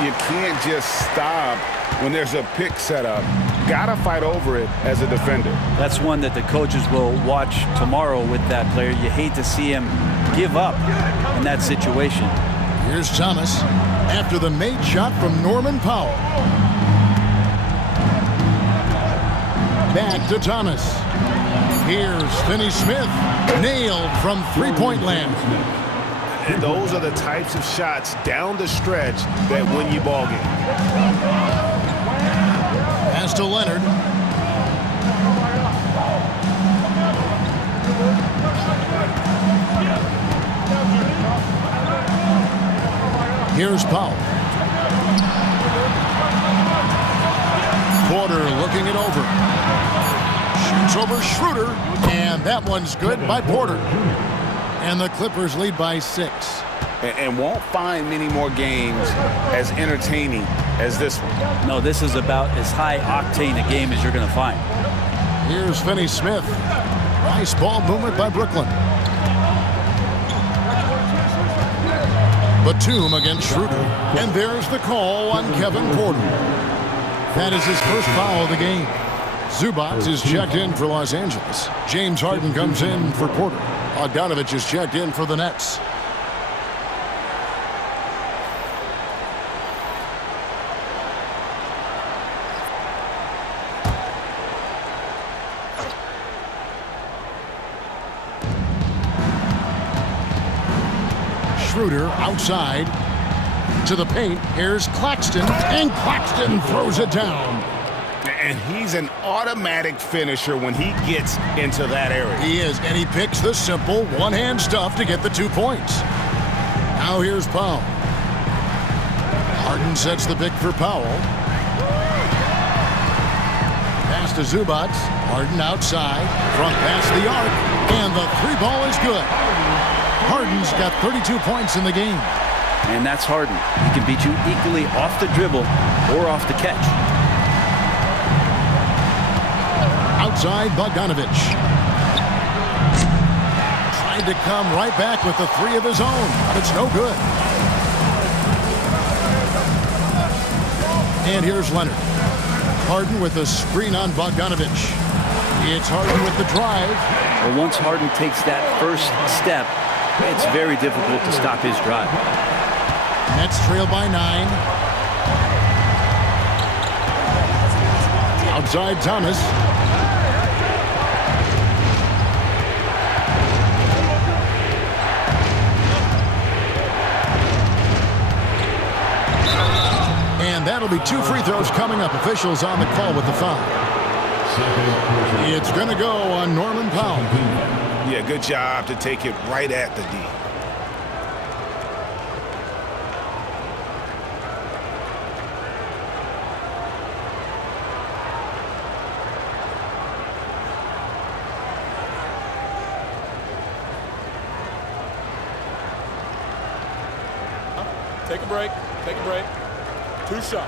You can't just stop when there's a pick set up. Gotta fight over it as a defender. That's one that the coaches will watch tomorrow with that player. You hate to see him give up in that situation. Here's Thomas after the made shot from Norman Powell. Back to Thomas. Here's Finney-Smith. Nailed from three-point land. And those are the types of shots down the stretch that win you ball game. Pass to Leonard. Here's Powell. Porter looking it over. Shoots over Schroeder. And that one's good by Porter. And the Clippers lead by 6. And won't find many more games as entertaining as this one. No, this is about as high octane a game as you're going to find. Here's Finney-Smith. Nice ball movement by Brooklyn. Batum against Schroeder. And there's the call on Kevin Porter. That is his first foul of the game. Zubac is checked in for Los Angeles. James Harden comes in for Porter. Bogdanovich is checked in for the Nets. Schroeder outside to the paint. Here's Claxton, and Claxton throws it down. And he's an automatic finisher when he gets into that area. He is, and he picks the simple one-hand stuff to get the 2 points. Now here's Powell. Harden sets the pick for Powell. Pass to Zubac. Harden outside. Front pass the arc. And the 3-ball is good. Harden's got 32 points in the game. And that's Harden. He can beat you equally off the dribble or off the catch. Outside Bogdanovich. Trying to come right back with the 3 of his own, but it's no good. And here's Leonard. Harden with the screen on Bogdanovich. It's Harden with the drive. Well, once Harden takes that first step, it's very difficult to stop his drive. Nets trail by 9. Outside Thomas. And that'll be 2 free throws coming up. Officials on the call with the foul. It's going to go on Norman Powell. Yeah, good job to take it right at the D. Take a break. Take a break. 2 shots.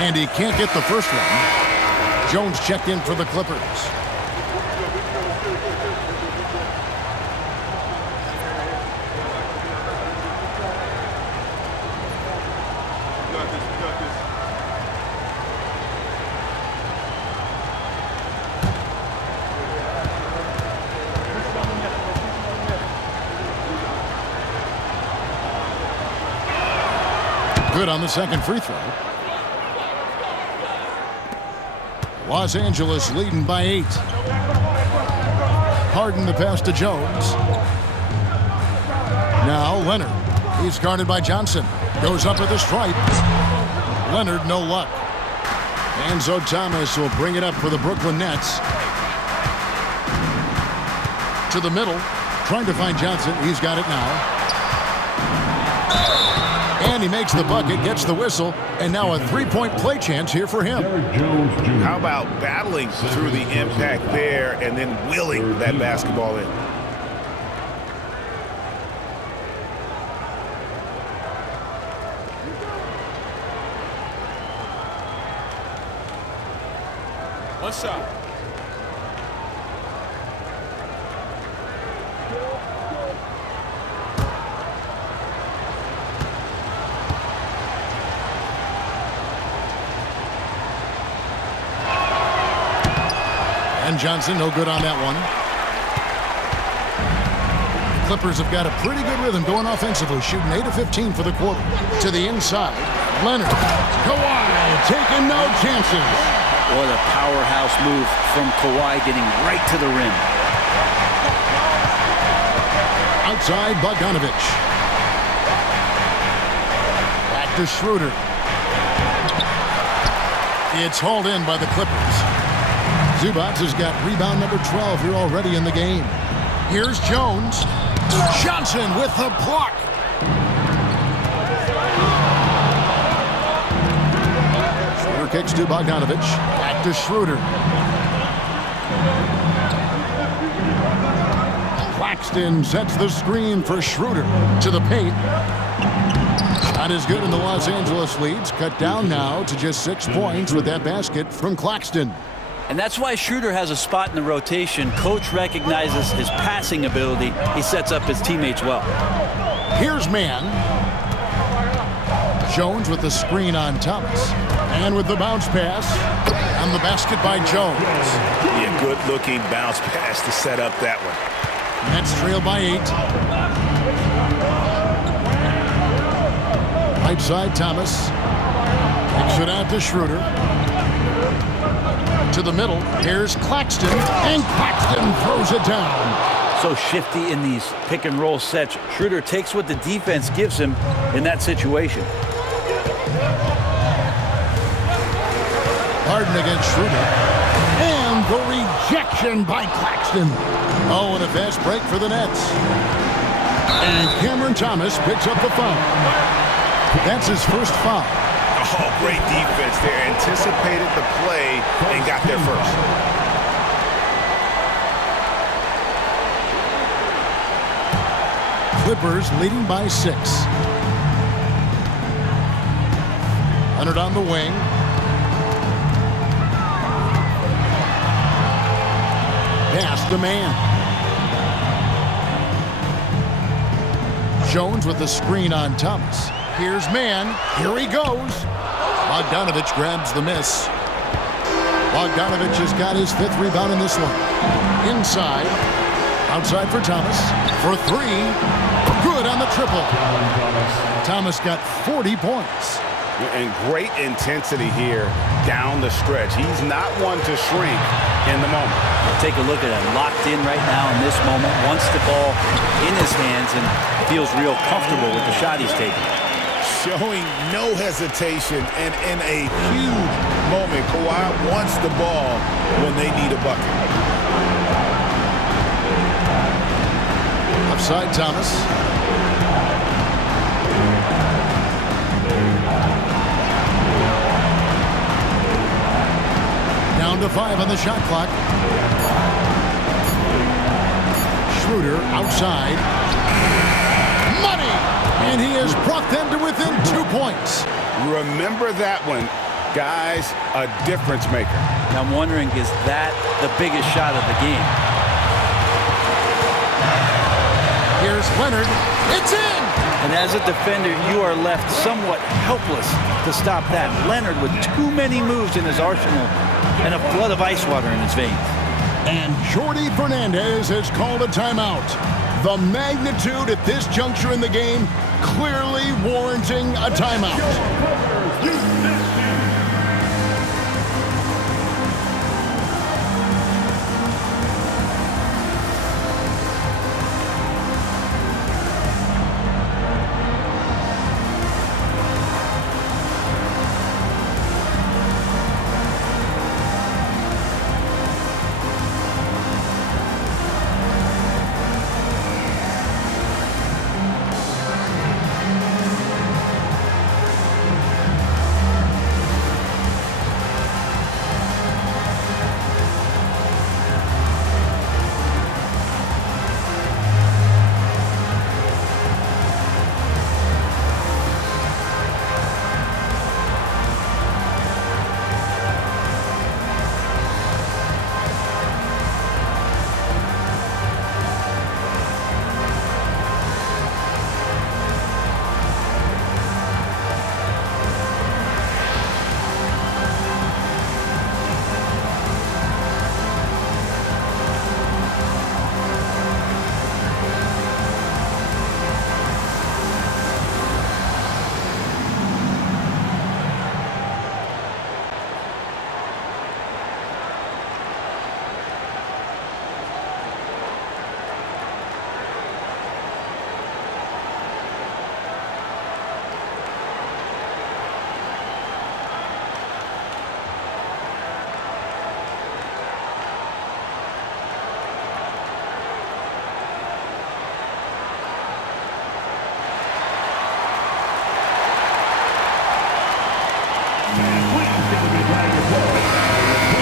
And he can't get the first one. Jones checked in for the Clippers. Good on the second free throw. Los Angeles leading by 8. Harden the pass to Jones. Now Leonard. He's guarded by Johnson. Goes up with a stripe. Leonard, no luck. Enzo Thomas will bring it up for the Brooklyn Nets. To the middle. Trying to find Johnson. He's got it now. And he makes the bucket, gets the whistle, and now a three-point play chance here for him. How about battling through the impact there and then willing that basketball in? One shot. And Johnson, no good on that one. The Clippers have got a pretty good rhythm going offensively, shooting 8 of 15 for the quarter. To the inside, Leonard. Kawhi taking no chances. What a powerhouse move from Kawhi, getting right to the rim. Outside, Bogdanovich. Back to Schroeder. It's hauled in by the Clippers. Zubac has got rebound number 12 here already in the game. Here's Jones. Johnson with the block. Schroeder kicks to Bogdanovich. Back to Schroeder. Claxton sets the screen for Schroeder to the paint. Shot is good, and the Los Angeles leads cut down now to just 6 points with that basket from Claxton. And that's why Schroeder has a spot in the rotation. Coach recognizes his passing ability. He sets up his teammates well. Here's Mann. Jones with the screen on Thomas. And with the bounce pass. And the basket by Jones. Yeah, good-looking bounce pass to set up that one. Nets trail by 8. Right side, Thomas. Kicks it out to Schroeder. To the middle, here's Claxton, and Claxton throws it down. So shifty in these pick and roll sets. Schroeder takes what the defense gives him in that situation. Harden against Schroeder. And the rejection by Claxton. Oh, and a fast break for the Nets. And Cameron Thomas picks up the foul. That's his first foul. Oh, great defense there. Anticipated the play and got there first. Clippers leading by 6. Leonard on the wing. Pass to Mann. Jones with the screen on Thomas. Here's Mann. Here he goes. Bogdanovich grabs the miss. Bogdanovich has got his 5th rebound in this one. Inside. Outside for Thomas. For 3. Good on the triple. Thomas got 40 points. And great intensity here down the stretch. He's not one to shrink in the moment. Take a look at him. Locked in right now in this moment. Wants the ball in his hands and feels real comfortable with the shot he's taking. Showing no hesitation, and in a huge moment, Kawhi wants the ball when they need a bucket. Upside Thomas. Down to 5 on the shot clock. Schroeder outside. Money! And he has brought them to within 2 points. Remember that one. Guy's a difference maker. I'm wondering, is that the biggest shot of the game? Here's Leonard. It's in! And as a defender, you are left somewhat helpless to stop that. Leonard with too many moves in his arsenal and a flood of ice water in his veins. And Jordi Fernandez has called a timeout. The magnitude at this juncture in the game clearly warranting a timeout.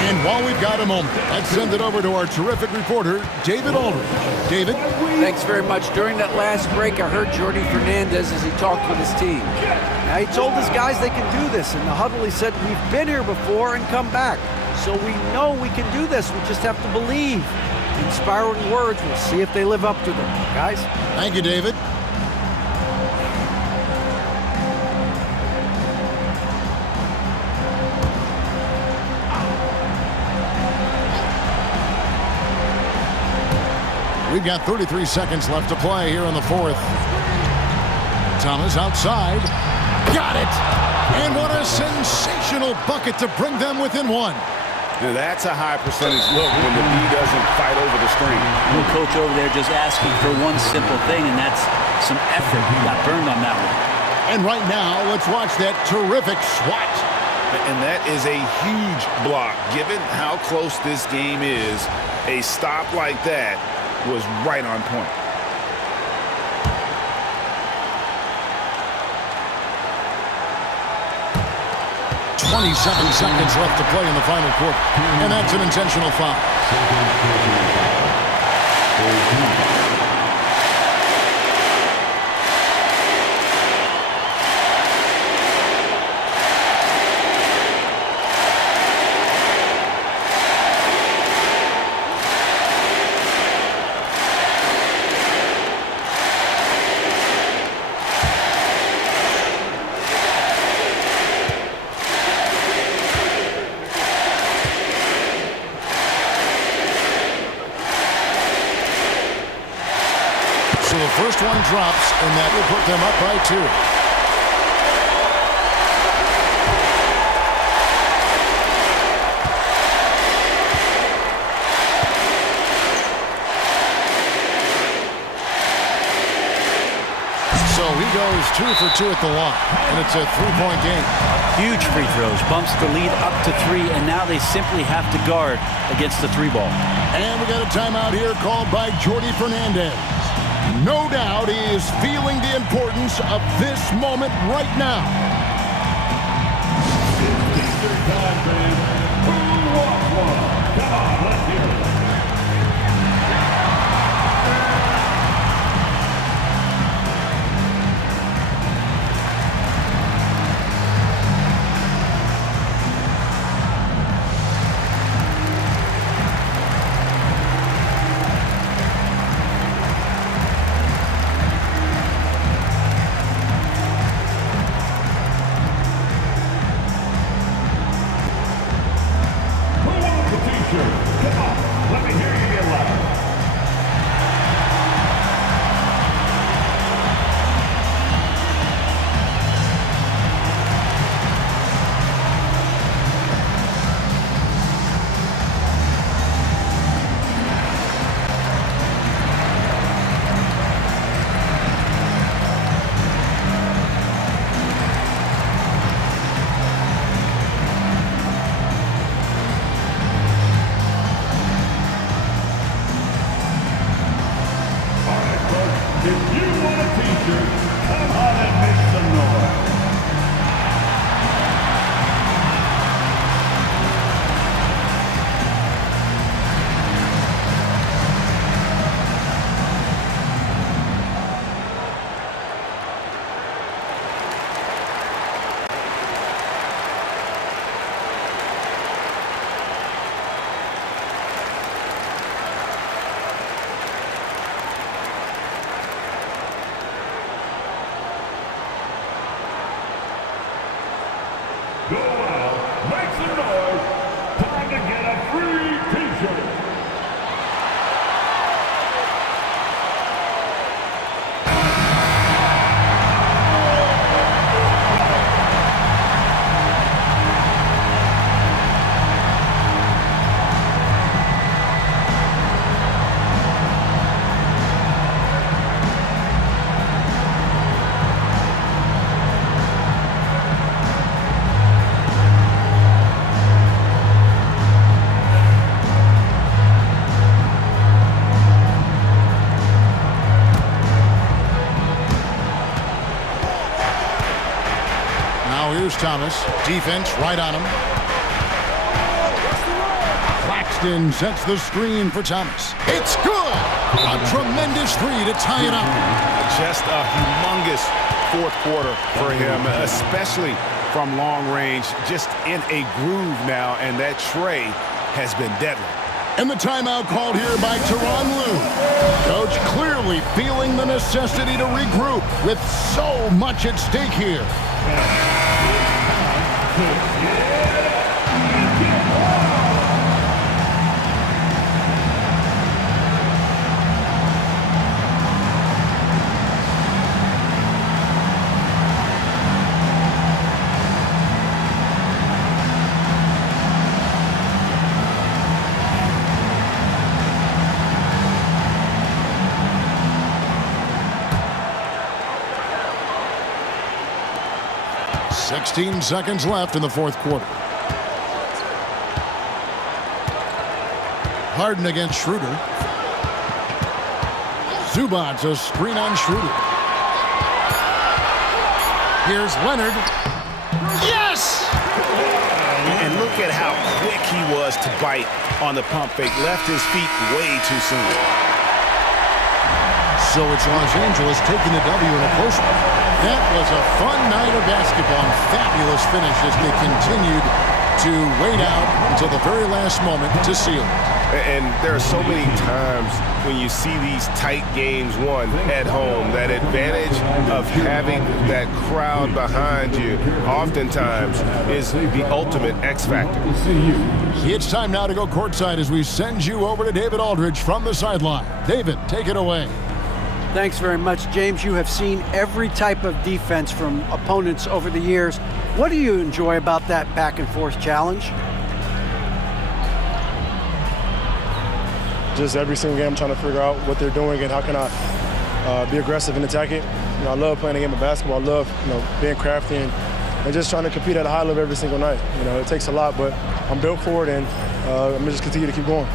And while we've got a moment, let's send it over to our terrific reporter, David Aldridge. David? Thanks very much. During that last break, I heard Jordi Fernandez as he talked with his team. Now, he told his guys they can do this. In the huddle, he said, we've been here before and come back. So we know we can do this. We just have to believe. Inspiring words. We'll see if they live up to them. Guys? Thank you, David. We've got 33 seconds left to play here in the fourth. Thomas outside. Got it! And what a sensational bucket to bring them within one. Now that's a high percentage look when the D doesn't fight over the screen. The coach over there just asking for one simple thing, and that's some effort. He got burned on that one. And right now, let's watch that terrific swat. And that is a huge block. Given how close this game is, a stop like that was right on point. .27 seconds left to play in the final quarter. And that's an intentional foul. First one drops, and that will put them up by 2. So he goes 2 for 2 at the line, and it's a 3-point game. Huge free throws, bumps the lead up to 3, and now they simply have to guard against the 3 ball. And we got a timeout here called by Jordi Fernandez. No doubt he is feeling the importance of this moment right now. Come on, let's hear it. Thomas. Defense right on him. Claxton sets the screen for Thomas. It's good! A tremendous three to tie it up. Just a humongous fourth quarter for him, especially from long range. Just in a groove now, and that tray has been deadly. And the timeout called here by Tyronn Lue. Coach clearly feeling the necessity to regroup with so much at stake here. 16 seconds left in the fourth quarter. Harden against Schroeder. Zubac's a screen on Schroeder. Here's Leonard. Yes! And look at how quick he was to bite on the pump fake. Left his feet way too soon. So it's Los Angeles taking the W in a close one. That was a fun night of basketball and fabulous finish as they continued to wait out until the very last moment to seal it. And there are so many times when you see these tight games won at home, that advantage of having that crowd behind you oftentimes is the ultimate X factor. It's time now to go courtside as we send you over to David Aldridge from the sideline. David, take it away. Thanks very much, James. You have seen every type of defense from opponents over the years. What do you enjoy about that back-and-forth challenge? Just every single game I'm trying to figure out what they're doing and how can I be aggressive and attack it. You know, I love playing a game of basketball. I love, being crafty and just trying to compete at a high level every single night. It takes a lot, but I'm built for it, and I'm going to just continue to keep going.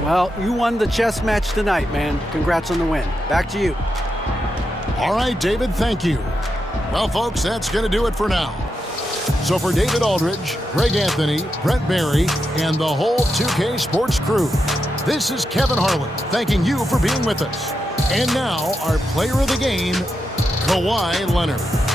Well, you won the chess match tonight, man. Congrats on the win. Back to you. All right, David, thank you. Well, folks, that's going to do it for now. So for David Aldridge, Greg Anthony, Brent Barry, and the whole 2K Sports crew, this is Kevin Harlan thanking you for being with us. And now, our player of the game, Kawhi Leonard.